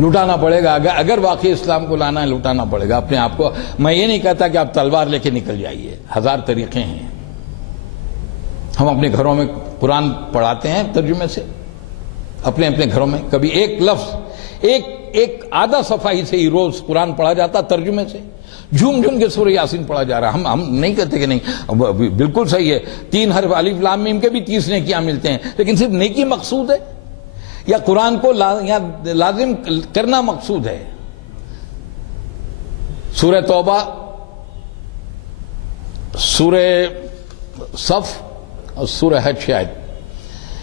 لٹانا پڑے گا، اگر واقعی اسلام کو لانا ہے لٹانا پڑے گا اپنے آپ کو. میں یہ نہیں کہتا کہ آپ تلوار لے کے نکل جائیے، ہزار طریقے ہیں. ہم اپنے گھروں میں قرآن پڑھاتے ہیں ترجمے سے، اپنے گھروں میں کبھی ایک لفظ ایک آدھا صفحہ ہی سے ہی روز قرآن پڑھا جاتا ترجمے سے. جھوم کے سورہ یاسین پڑھا جا رہا. ہم نہیں کہتے کہ نہیں، بالکل صحیح ہے. 3 حرف الف لام میم کے بھی 30 نیکیاں ملتے ہیں، لیکن صرف نیکی مقصود ہے یا قرآن کو لازم کرنا مقصود ہے؟ سورہ توبہ، سورہ صف اور سورہ حج کی آیت.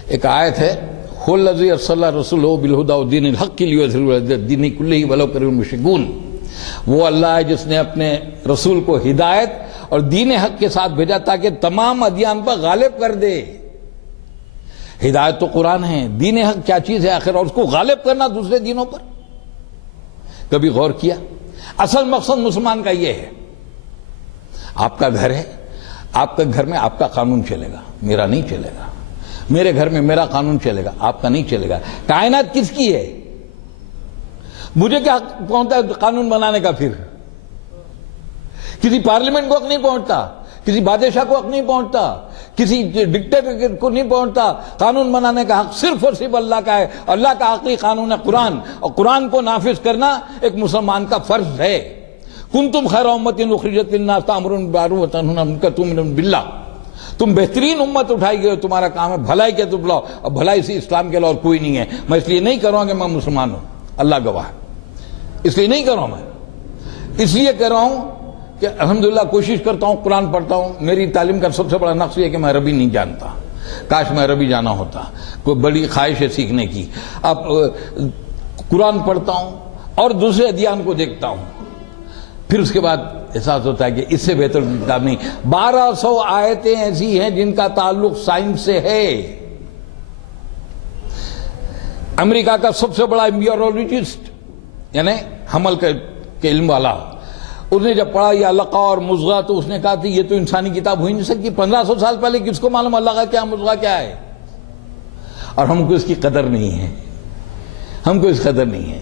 ایک آیت ہے هو الذی ارسل رسولہ بالہدی ودین الحق لیظہرہ علی الدین کلہ ولو کرہ المشرکون. وہ اللہ ہے جس نے اپنے رسول کو ہدایت اور دین حق کے ساتھ بھیجا تاکہ تمام ادیان پر غالب کر دے. ہدایت تو قرآن ہے، دین حق کیا چیز ہے آخر، اور اس کو غالب کرنا دوسرے دینوں پر. کبھی غور کیا؟ اصل مقصد مسلمان کا یہ ہے. آپ کا گھر ہے، آپ کا گھر میں آپ کا قانون چلے گا، میرا نہیں چلے گا. میرے گھر میں میرا قانون چلے گا، آپ کا نہیں چلے گا. کائنات کس کی ہے؟ مجھے کیا پہنچتا ہے قانون بنانے کا؟ پھر کسی پارلیمنٹ کو حق نہیں پہنچتا، کسی بادشاہ کو حق نہیں پہنچتا، کسی ڈکٹیٹر کو نہیں پہنچتا. قانون بنانے کا حق صرف اور صرف اللہ کا ہے. اللہ کا آخری قانون ہے قرآن، اور قرآن کو نافذ کرنا ایک مسلمان کا فرض ہے. کنتم خیر امۃ اخرجت للناس تأمرون بالمعروف وتنہون عن المنکر وتؤمنون باللہ. تم بہترین امت اٹھائی گئے، تمہارا کام ہے بھلائی کے تم لاؤ، اور بھلائی سے اسلام کے علاوہ اور کوئی نہیں ہے. میں اس لیے نہیں کر رہا ہوں کہ میں مسلمان ہوں، اللہ گواہ ہے. اس لیے نہیں کر رہا ہوں، میں اس لیے کر رہا ہوں کہ الحمدللہ کوشش کرتا ہوں، قرآن پڑھتا ہوں. میری تعلیم کا سب سے بڑا نقص یہ ہے کہ میں عربی نہیں جانتا. کاش میں عربی جانا ہوتا، کوئی بڑی خواہش ہے سیکھنے کی. اب قرآن پڑھتا ہوں اور دوسرے ادیان کو دیکھتا ہوں، پھر اس کے بعد احساس ہوتا ہے کہ اس سے بہتر کتاب نہیں. 1200 آیتیں ایسی ہیں جن کا تعلق سائنس سے ہے. امریکہ کا سب سے بڑا ایمبریولوجسٹ، یعنی حمل کے علم والا، اس نے جب پڑھا یہ علقہ اور مضغہ تو اس نے کہا تھی یہ تو انسانی کتاب ہو ہی نہیں سکتی. 1500 سال پہلے کس کو معلوم علقہ کیا مضغہ کیا ہے؟ اور ہم کو اس کی قدر نہیں ہے، ہم کو اس قدر نہیں ہے.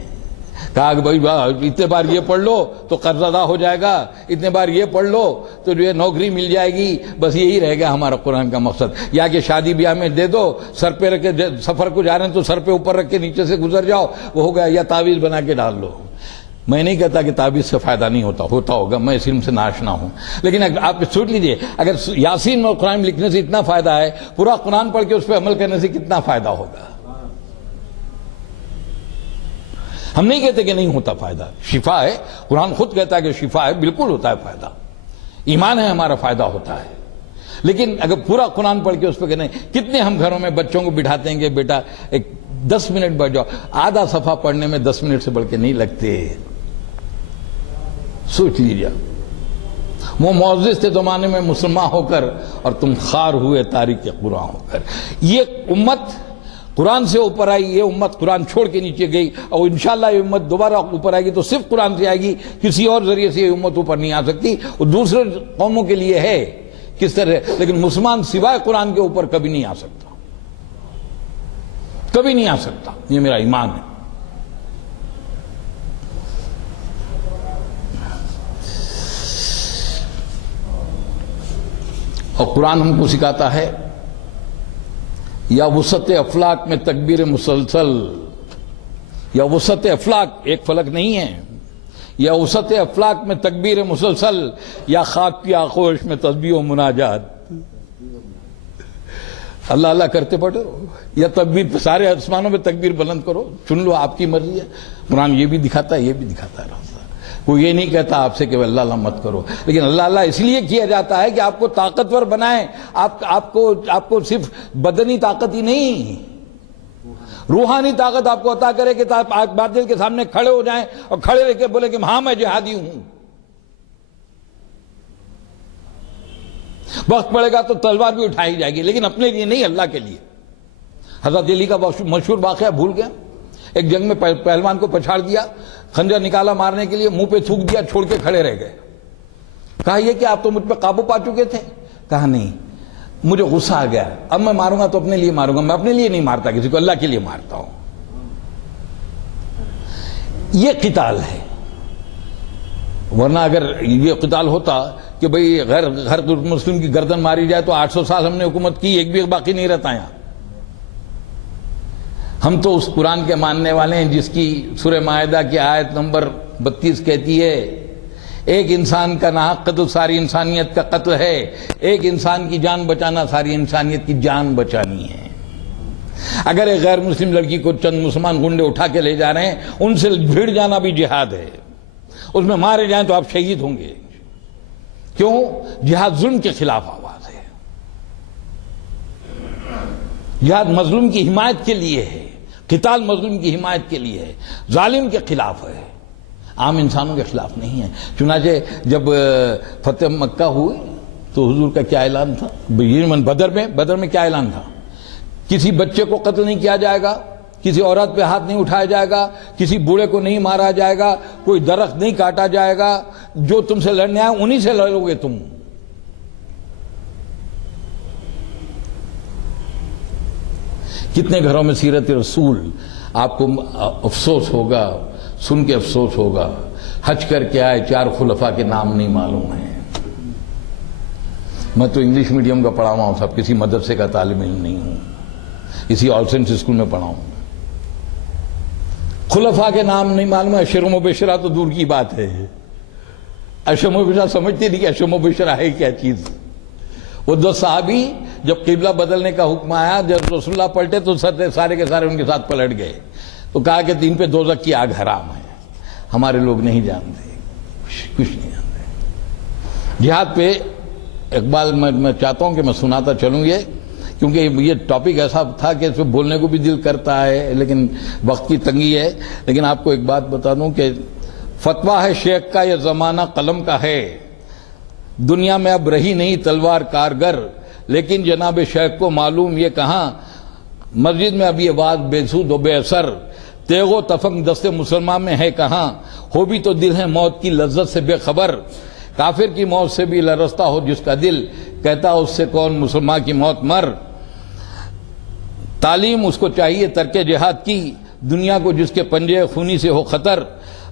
کہا کہ بھائی اتنے بار یہ پڑھ لو تو قرض ادا ہو جائے گا، اتنے بار یہ پڑھ لو تو جو ہے نوکری مل جائے گی. بس یہی رہ گیا ہمارا قرآن کا مقصد. یا کہ شادی بیاہ میں دے دو، سر پہ رکھ کے، سفر کو جا رہے ہیں تو سر پہ اوپر رکھ کے نیچے سے گزر جاؤ، وہ ہو گیا. یا تعویذ بنا کے ڈال لو. میں نہیں کہتا کہ تعویذ سے فائدہ نہیں ہوتا ہوگا، میں اس علم سے ناشنا ہوں. لیکن آپ سوچ لیجئے، اگر یاسین اور قرآن لکھنے سے اتنا فائدہ ہے، پورا قرآن پڑھ کے اس پہ عمل کرنے سے کتنا فائدہ ہوگا؟ ہم نہیں کہتے کہ نہیں ہوتا فائدہ، شفا ہے. قرآن خود کہتا ہے کہ شفا ہے، بالکل ہوتا ہے فائدہ. ایمان ہے ہمارا، فائدہ ہوتا ہے. لیکن اگر پورا قرآن پڑھ کے اس پہ کہتے ہیں، کتنے ہم گھروں میں بچوں کو بٹھاتے ہیں کہ بیٹا ایک 10 منٹ بیٹھ جاؤ. آدھا صفحہ پڑھنے میں 10 منٹ سے بڑھ کے نہیں لگتے. سوچ لیجیے، وہ معزز تھے زمانے میں مسلمان ہو کر، اور تم خار ہوئے تاریخ قرآن ہو کر. یہ امت قرآن سے اوپر آئی، یہ امت قرآن چھوڑ کے نیچے گئی، اور انشاءاللہ یہ امت دوبارہ اوپر آئے گی تو صرف قرآن سے آئے گی. کسی اور ذریعے سے یہ امت اوپر نہیں آ سکتی. وہ دوسرے قوموں کے لیے ہے کس طرح، لیکن مسلمان سوائے قرآن کے اوپر کبھی نہیں آ سکتا، کبھی نہیں آ سکتا. یہ میرا ایمان ہے. اور قرآن ہم کو سکھاتا ہے یا وسط افلاک میں تکبیر مسلسل، یا وسط افلاک ایک فلک نہیں ہے، یا وسط افلاک میں تکبیر مسلسل، یا خاک کی آغوش میں تسبیح و مناجات. اللہ اللہ کرتے پڑھو، یا تکبیر سارے آسمانوں میں تکبیر بلند کرو، چن لو، آپ کی مرضی ہے. قرآن یہ بھی دکھاتا ہے، یہ بھی دکھاتا ہے. کوئی یہ نہیں کہتا آپ سے کہ اللہ اللہ مت کرو، لیکن اللہ اللہ اس لیے کیا جاتا ہے کہ آپ کو طاقتور بنائیں. آپ کو صرف بدنی طاقت ہی نہیں، روحانی طاقت آپ کو عطا کرے کہ آپ باطل کے سامنے کھڑے ہو جائیں اور کھڑے رہ کے بولے کہ ہاں میں جہادی ہوں. وقت پڑے گا تو تلوار بھی اٹھائی جائے گی، لیکن اپنے لیے نہیں، اللہ کے لیے. حضرت علی کا مشہور واقعہ بھول گیا. ایک جنگ میں پہلوان کو پچھاڑ دیا، خنجر نکالا مارنے کے لیے، منہ پہ تھوک دیا، چھوڑ کے کھڑے رہ گئے. کہا یہ کہ آپ تو مجھ پہ قابو پا چکے تھے؟ کہا نہیں، مجھے غصہ آ گیا، اب میں ماروں گا تو اپنے لیے ماروں گا، میں اپنے لیے نہیں مارتا کسی کو، اللہ کے لیے مارتا ہوں۔ یہ قتال ہے، ورنہ اگر یہ قتال ہوتا کہ بھئی ہر مسلم کی گردن ماری جائے تو 800 سال ہم نے حکومت کی، ایک بھی باقی نہیں رہتا یہاں۔ ہم تو اس قرآن کے ماننے والے ہیں جس کی سورہ مائدہ کی آیت نمبر 32 کہتی ہے ایک انسان کا ناحق قتل ساری انسانیت کا قتل ہے، ایک انسان کی جان بچانا ساری انسانیت کی جان بچانی ہے۔ اگر ایک غیر مسلم لڑکی کو چند مسلمان گنڈے اٹھا کے لے جا رہے ہیں، ان سے بھیڑ جانا بھی جہاد ہے، اس میں مارے جائیں تو آپ شہید ہوں گے۔ کیوں؟ جہاد ظلم کے خلاف آواز ہے، جہاد مظلوم کی حمایت کے لیے ہے، قتال مظلوم کی حمایت کے لیے ہے، ظالم کے خلاف ہے، عام انسانوں کے خلاف نہیں ہے۔ چنانچہ جب فتح مکہ ہوئی تو حضور کا کیا اعلان تھا؟ بدر میں کیا اعلان تھا؟ کسی بچے کو قتل نہیں کیا جائے گا، کسی عورت پہ ہاتھ نہیں اٹھایا جائے گا، کسی بوڑھے کو نہیں مارا جائے گا، کوئی درخت نہیں کاٹا جائے گا، جو تم سے لڑنے آئے انہی سے لڑو گے تم۔ کتنے گھروں میں سیرت رسول آپ کو افسوس ہوگا، سن کے افسوس ہوگا، حج کر کے آئے 4 خلفاء کے نام نہیں معلوم ہیں۔ میں تو انگلش میڈیم کا پڑھا ہوا ہوں صاحب، کسی مدرسے کا طالب علم نہیں ہوں، اسی آل سینٹس اسکول میں پڑھا ہوں۔ خلفاء کے نام نہیں معلوم ہے، اشر و مبشرہ تو دور کی بات ہے۔ اشر و مبشرہ سمجھتے نہیں کہ اشر و مبشرہ ہے کیا چیز۔ وہ 2 صحابی جب قبلہ بدلنے کا حکم آیا، جب رسول اللہ پلٹے تو سارے کے سارے ان کے ساتھ پلٹ گئے، تو کہا کہ ان پہ دوزخ کی آگ حرام ہے۔ ہمارے لوگ نہیں جانتے، کچھ نہیں جانتے جہاد پہ۔ اقبال میں چاہتا ہوں کہ میں سناتا چلوں یہ، کیونکہ یہ ٹاپک ایسا تھا کہ اس پہ بولنے کو بھی دل کرتا ہے، لیکن وقت کی تنگی ہے۔ لیکن آپ کو ایک بات بتا دوں کہ فتویٰ ہے شیخ کا، یہ زمانہ قلم کا ہے، دنیا میں اب رہی نہیں تلوار کارگر، لیکن جناب شیخ کو معلوم یہ کہاں، مسجد میں اب یہ بات بے سود و بے اثر، تیغ و تفنگ دست مسلمان میں ہے کہاں، ہو بھی تو دل ہے موت کی لذت سے بے خبر، کافر کی موت سے بھی لرزتا ہو جس کا دل، کہتا اس سے کون مسلمان کی موت مر۔ تعلیم اس کو چاہیے ترک جہاد کی، دنیا کو جس کے پنجے خونی سے ہو خطر،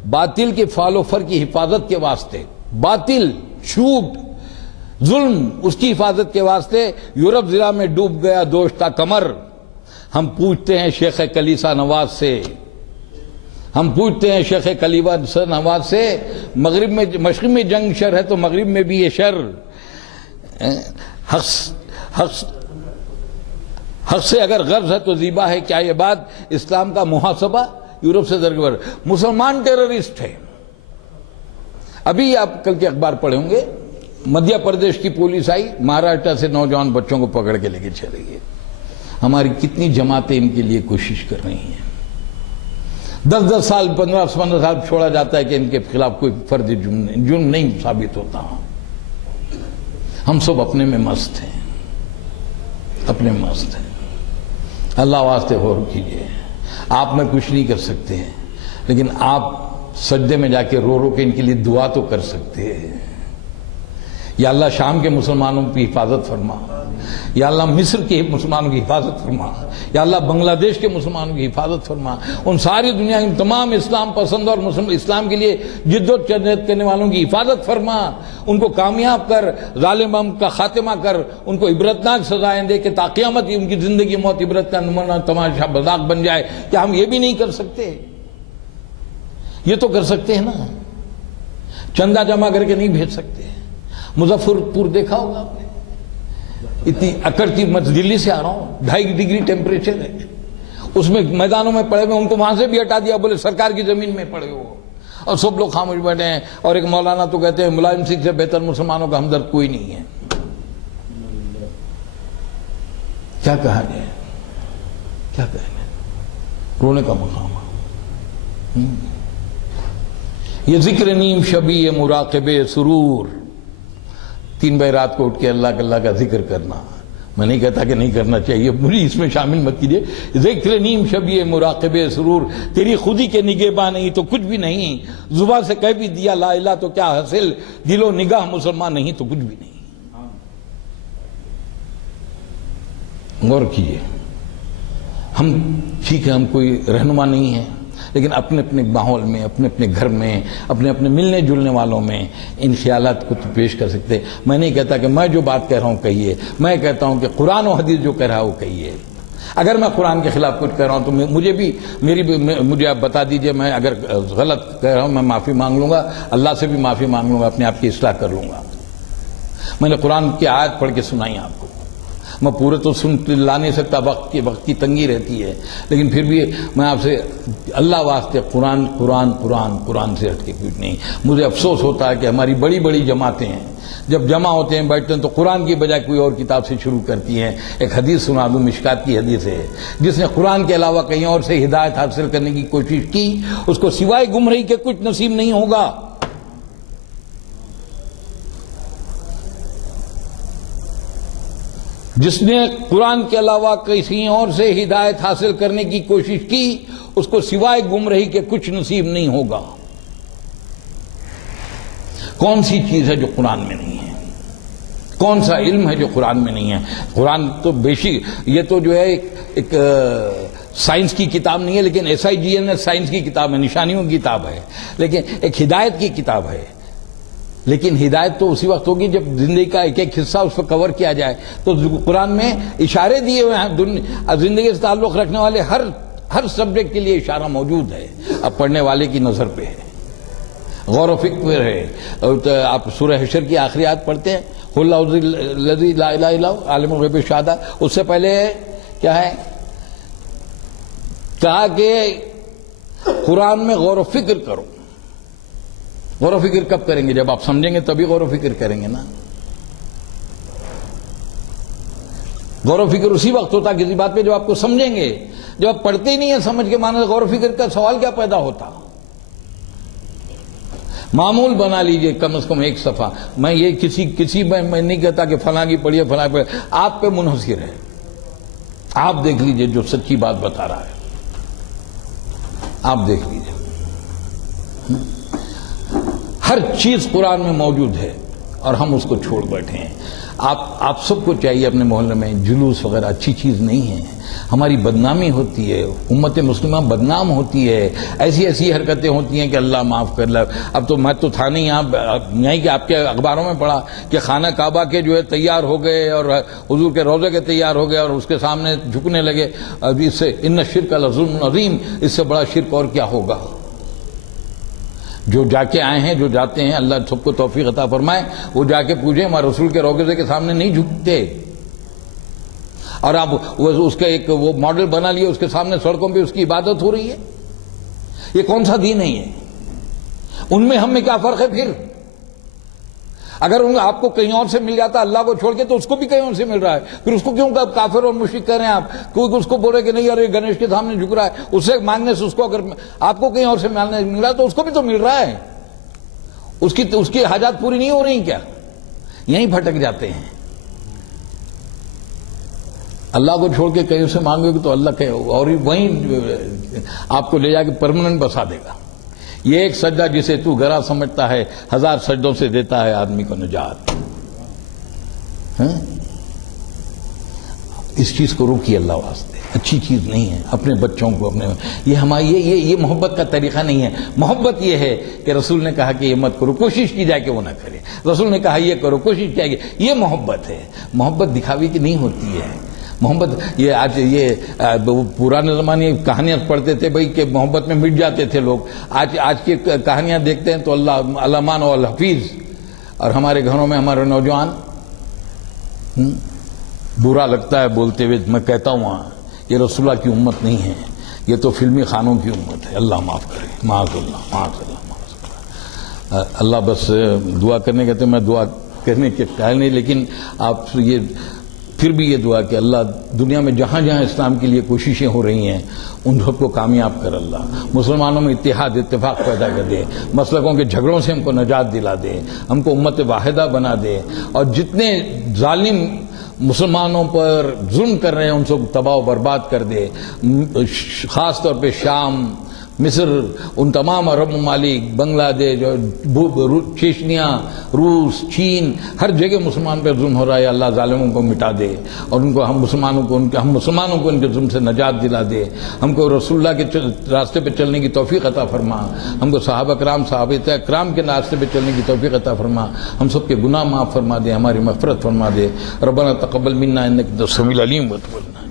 باطل کے فال و فر کی حفاظت کے واسطے، باطل، جھوٹ، ظلم، اس کی حفاظت کے واسطے یورپ ضلع میں ڈوب گیا دوشتا کمر۔ ہم پوچھتے ہیں شیخ کلیسا نواز سے، ہم پوچھتے ہیں شیخ کلیسا نواز سے، مغرب میں مشرق میں جنگ شر ہے تو مغرب میں بھی یہ شر، حق سے اگر غرض ہے تو زیبا ہے کیا یہ بات، اسلام کا محاسبہ یورپ سے درگور، مسلمان ٹیررسٹ ہے۔ ابھی آپ کل کے اخبار پڑھے ہوں گے، مدھیہ پردیش کی پولیس آئی، مہاراشٹر سے نوجوان بچوں کو پکڑ کے لے کے چلے گئے۔ ہماری کتنی جماعتیں ان کے لیے کوشش کر رہی ہیں، 10 سال 15 سال چھوڑا جاتا ہے کہ ان کے خلاف کوئی فرد جرم نہیں ثابت ہوتا۔ ہم سب اپنے میں مست ہیں، اپنے مست ہیں۔ اللہ واسطے غور کیجئے، آپ میں کچھ نہیں کر سکتے ہیں، لیکن آپ سجدے میں جا کے رو رو کے ان کے لیے دعا تو کر سکتے ہیں۔ یا اللہ شام کے مسلمانوں کی حفاظت فرما، یا اللہ مصر کے مسلمانوں کی حفاظت فرما، یا اللہ بنگلہ دیش کے مسلمانوں کی حفاظت فرما، ان ساری دنیا کے تمام اسلام پسند اور اسلام کے لیے جد و جہد کرنے والوں کی حفاظت فرما، ان کو کامیاب کر، ظالم کا خاتمہ کر، ان کو عبرتناک سزائیں دے کہ تا قیامت ان کی زندگی موت عبرت کا نمونہ تماشا مذاق بن جائے۔ کیا ہم یہ بھی نہیں کر سکتے؟ یہ تو کر سکتے ہیں نا، چندہ جمع کر کے نہیں بھیج سکتے۔ مظفر پور دیکھا ہوگا آپ نے، اتنی اکڑتی، میں دلی سے آ رہا ہوں، 2.5 ڈگری ٹیمپریچر ہے، اس میں میدانوں میں پڑے ہوئے، ان کو وہاں سے بھی ہٹا دیا، بولے سرکار کی زمین میں پڑے ہو، اور سب لوگ خاموش بیٹھے ہیں۔ اور ایک مولانا تو کہتے ہیں ملائم سنگھ سے بہتر مسلمانوں کا ہمدرد کوئی نہیں ہے۔ کیا کہا جائے، کیا کہا جائے، رونے کا مقام ہے۔ یہ ذکر نیم شبی مراقب سرور، 3 بجے رات کو اٹھ کے اللہ کا ذکر کرنا، میں نہیں کہتا کہ نہیں کرنا چاہیے، مجھے اس میں شامل مت کیجیے۔ ذکر نیم شبیہ مراقب سرور، تیری خودی کے نگہباں نہیں تو کچھ بھی نہیں، زباں سے کہہ بھی دیا لا الہ تو کیا حاصل، دل و نگاہ مسلمان نہیں تو کچھ بھی نہیں۔ غور کیجیے، ہم ٹھیک ہے، ہم کوئی رہنما نہیں ہیں، لیکن اپنے اپنے ماحول میں، اپنے اپنے گھر میں، اپنے اپنے ملنے جلنے والوں میں ان خیالات کو تو پیش کر سکتے۔ میں نہیں کہتا کہ میں جو بات کہہ رہا ہوں کہیے، میں کہتا ہوں کہ قرآن و حدیث جو کہہ رہا ہے وہ کہیے۔ اگر میں قرآن کے خلاف کچھ کہہ رہا ہوں تو مجھے آپ بتا دیجئے، میں اگر غلط کہہ رہا ہوں میں معافی مانگ لوں گا، اللہ سے بھی معافی مانگ لوں گا، اپنے آپ کی اصلاح کر لوں گا۔ میں نے قرآن کی آیت پڑھ کے سنائی آپ کو، میں پورے تو سن لا نہیں سکتا، وقت کی تنگی رہتی ہے، لیکن پھر بھی میں آپ سے اللہ واسطے قرآن قرآن قرآن قرآن سے ہٹ کے کچھ نہیں۔ مجھے افسوس ہوتا ہے کہ ہماری بڑی بڑی جماعتیں ہیں، جب جمع ہوتے ہیں بیٹھتے ہیں تو قرآن کی بجائے کوئی اور کتاب سے شروع کرتی ہیں۔ ایک حدیث سنا دوں، مشکات کی حدیث ہے، جس نے قرآن کے علاوہ کہیں اور سے ہدایت حاصل کرنے کی کوشش کی اس کو سوائے گمراہی کے کچھ نصیب نہیں ہوگا۔ جس نے قرآن کے علاوہ کسی اور سے ہدایت حاصل کرنے کی کوشش کی اس کو سوائے گمراہی کے کچھ نصیب نہیں ہوگا۔ کون سی چیز ہے جو قرآن میں نہیں ہے؟ کون سا علم ہے جو قرآن میں نہیں ہے؟ قرآن تو بیشک یہ تو جو ہے ایک سائنس کی کتاب نہیں ہے، لیکن SIGN سائنس کی کتاب ہے، نشانیوں کی کتاب ہے، لیکن ایک ہدایت کی کتاب ہے۔ لیکن ہدایت تو اسی وقت ہوگی جب زندگی کا ایک ایک حصہ اس پر کور کیا جائے۔ تو قرآن میں اشارے دیے ہوئے ہیں، زندگی سے تعلق رکھنے والے ہر سبجیکٹ کے لیے اشارہ موجود ہے، اب پڑھنے والے کی نظر پہ ہے، غور و فکر ہے۔ آپ سورہ حشر کی آخری آیت پڑھتے ہیں، قل الذی لا الہ الا هو عالم الغیب والشہادہ، اس سے پہلے کیا ہے؟ کہا کہ قرآن میں غور و فکر کرو۔ غور و فکر کب کریں گے؟ جب آپ سمجھیں گے تبھی غور و فکر کریں گے نا۔ غور و فکر اسی وقت ہوتا کسی بات پہ جب آپ کو سمجھیں گے، جب آپ پڑھتے ہی نہیں ہیں سمجھ کے معنی غور و فکر کا سوال کیا پیدا ہوتا؟ معمول بنا لیجئے کم از کم ایک صفحہ۔ میں یہ کسی میں نہیں کہتا کہ فلاں کی پڑھیے فلاں پڑھیے، آپ پہ منحصر ہے، آپ دیکھ لیجئے جو سچی بات بتا رہا ہے، آپ دیکھ لیجئے۔ ہر چیز قرآن میں موجود ہے اور ہم اس کو چھوڑ بیٹھے ہیں۔ آپ سب کو چاہیے اپنے محلے میں جلوس وغیرہ اچھی چیز نہیں ہے، ہماری بدنامی ہوتی ہے، امت مسلمہ بدنام ہوتی ہے، ایسی حرکتیں ہوتی ہیں کہ اللہ معاف کر لے۔ اب تو میں تو تھا نہیں یہیں کہ آپ کے اخباروں میں پڑھا کہ خانہ کعبہ کے جو ہے تیار ہو گئے اور حضور کے روضے کے تیار ہو گئے اور اس کے سامنے جھکنے لگے۔ اب اس سے ان الشرک لظلم عظیم، اس سے بڑا شرک اور کیا ہوگا؟ جو جا کے آئے ہیں، جو جاتے ہیں، اللہ سب کو توفیق عطا فرمائے، وہ جا کے پوچھیں ہمارے رسول کے روضے کے سامنے نہیں جھکتے، اور آپ اس کا ایک وہ ماڈل بنا لیے، اس کے سامنے سڑکوں پہ اس کی عبادت ہو رہی ہے۔ یہ کون سا دین ہے؟ یہ ان میں ہم میں کیا فرق ہے؟ پھر اگر آپ کو کہیں اور سے مل جاتا اللہ کو چھوڑ کے تو اس کو بھی کہیں اور سے مل رہا ہے، پھر اس کو کیوں کافر اور مشرک کہہ رہے ہیں آپ؟ کوئی اس کو بول رہے کہ نہیں یار یہ گنیش کے سامنے جھک رہا ہے، اس سے مانگنے سے اس کو اگر آپ کو کہیں اور سے مل رہا ہے تو اس کو بھی تو مل رہا ہے، اس کی حاجات پوری نہیں ہو رہی کیا؟ یہیں پھٹک جاتے ہیں۔ اللہ کو چھوڑ کے کہیں سے مانگو گے تو اللہ کہ اور وہیں آپ کو لے جا کے پرماننٹ بسا دے گا۔ یہ ایک سجدہ جسے تو گرا سمجھتا ہے، 1000 سجدوں سے دیتا ہے آدمی کو نجات۔ اس چیز کو روکیے اللہ واسطے، اچھی چیز نہیں ہے۔ اپنے بچوں کو یہ محبت کا طریقہ نہیں ہے۔ محبت یہ ہے کہ رسول نے کہا کہ یہ مت کرو، کوشش کی جائے کہ وہ نہ کرے، رسول نے کہا یہ کرو، کوشش کیا گیا، یہ محبت ہے۔ محبت دکھاوے کی نہیں ہوتی ہے۔ محبت یہ آج پرانے زمانے کہانیاں پڑھتے تھے بھائی کہ محبت میں مٹ جاتے تھے لوگ، آج کی کہانیاں دیکھتے ہیں تو اللہ مان و الحفیظ، اور ہمارے گھروں میں ہمارے نوجوان برا لگتا ہے بولتے ہوئے، میں کہتا ہوں یہ رسول اللہ کی امت نہیں ہے، یہ تو فلمی خانوں کی امت ہے۔ اللہ معاف کرے، معاذ اللہ۔ اللہ بس دعا کرنے کہتے ہیں، میں دعا کرنے کے قائل نہیں، لیکن آپ یہ پھر بھی یہ دعا کہ اللہ دنیا میں جہاں جہاں اسلام کے لیے کوششیں ہو رہی ہیں ان سب کو کامیاب کر اللہ، مسلمانوں میں اتحاد اتفاق پیدا کر دے، مسلکوں کے جھگڑوں سے ہم کو نجات دلا دے، ہم کو امت واحدہ بنا دے، اور جتنے ظالم مسلمانوں پر ظلم کر رہے ہیں ان سے تباہ و برباد کر دے، خاص طور پہ شام، مصر، ان تمام عرب ممالک، بنگلہ دیش، چیچنیا، روس، چین، ہر جگہ مسلمان پہ ظلم ہو رہا ہے، اللہ ظالموں کو مٹا دے اور ان کو ہم مسلمانوں کو ان کے ظلم سے نجات دلا دے، ہم کو رسول اللہ کے راستے پہ چلنے کی توفیق عطا فرما، ہم کو صحابہ کرام کے راستے پہ چلنے کی توفیق عطا فرما، ہم سب کے گناہ معاف فرما دے، ہماری مغفرت فرما دے، ربنا تقبل منا انک انت السمیع العلیم وتب علینا۔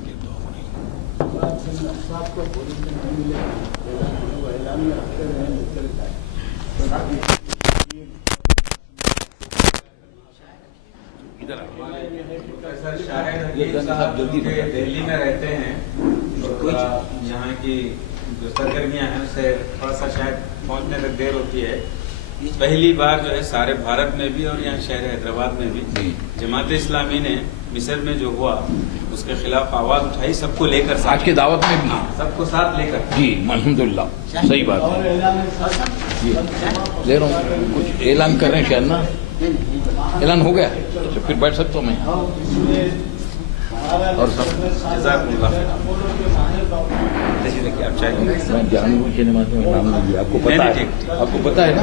صاحب دہلی میں رہتے ہیں، یہاں کی جو سرگرمیاں ہیں اس سے تھوڑا سا شاید پہنچنے تک دیر ہوتی ہے۔ پہلی بار جو ہے سارے بھارت میں بھی اور یہاں شہر حیدرآباد میں بھی جماعت اسلامی نے مصر میں جو ہوا اس کے خلاف آواز اٹھائی، سب کو لے کر، آج کی دعوت میں بھی سب کو ساتھ لے کر۔ جی الحمدللہ، صحیح بات ہے، لے رہا ہوں کچھ اعلان کر رہے ہیں شاید نا، اعلان ہو گیا تو پھر بیٹھ سکتا ہوں میں، اور سب جزاک اللہ خیر۔ آپ چاہیں میں جان بوجھ کے نماز میں نام نہیں لیا، آپ کو پتا ہے، آپ کو پتا ہے نا،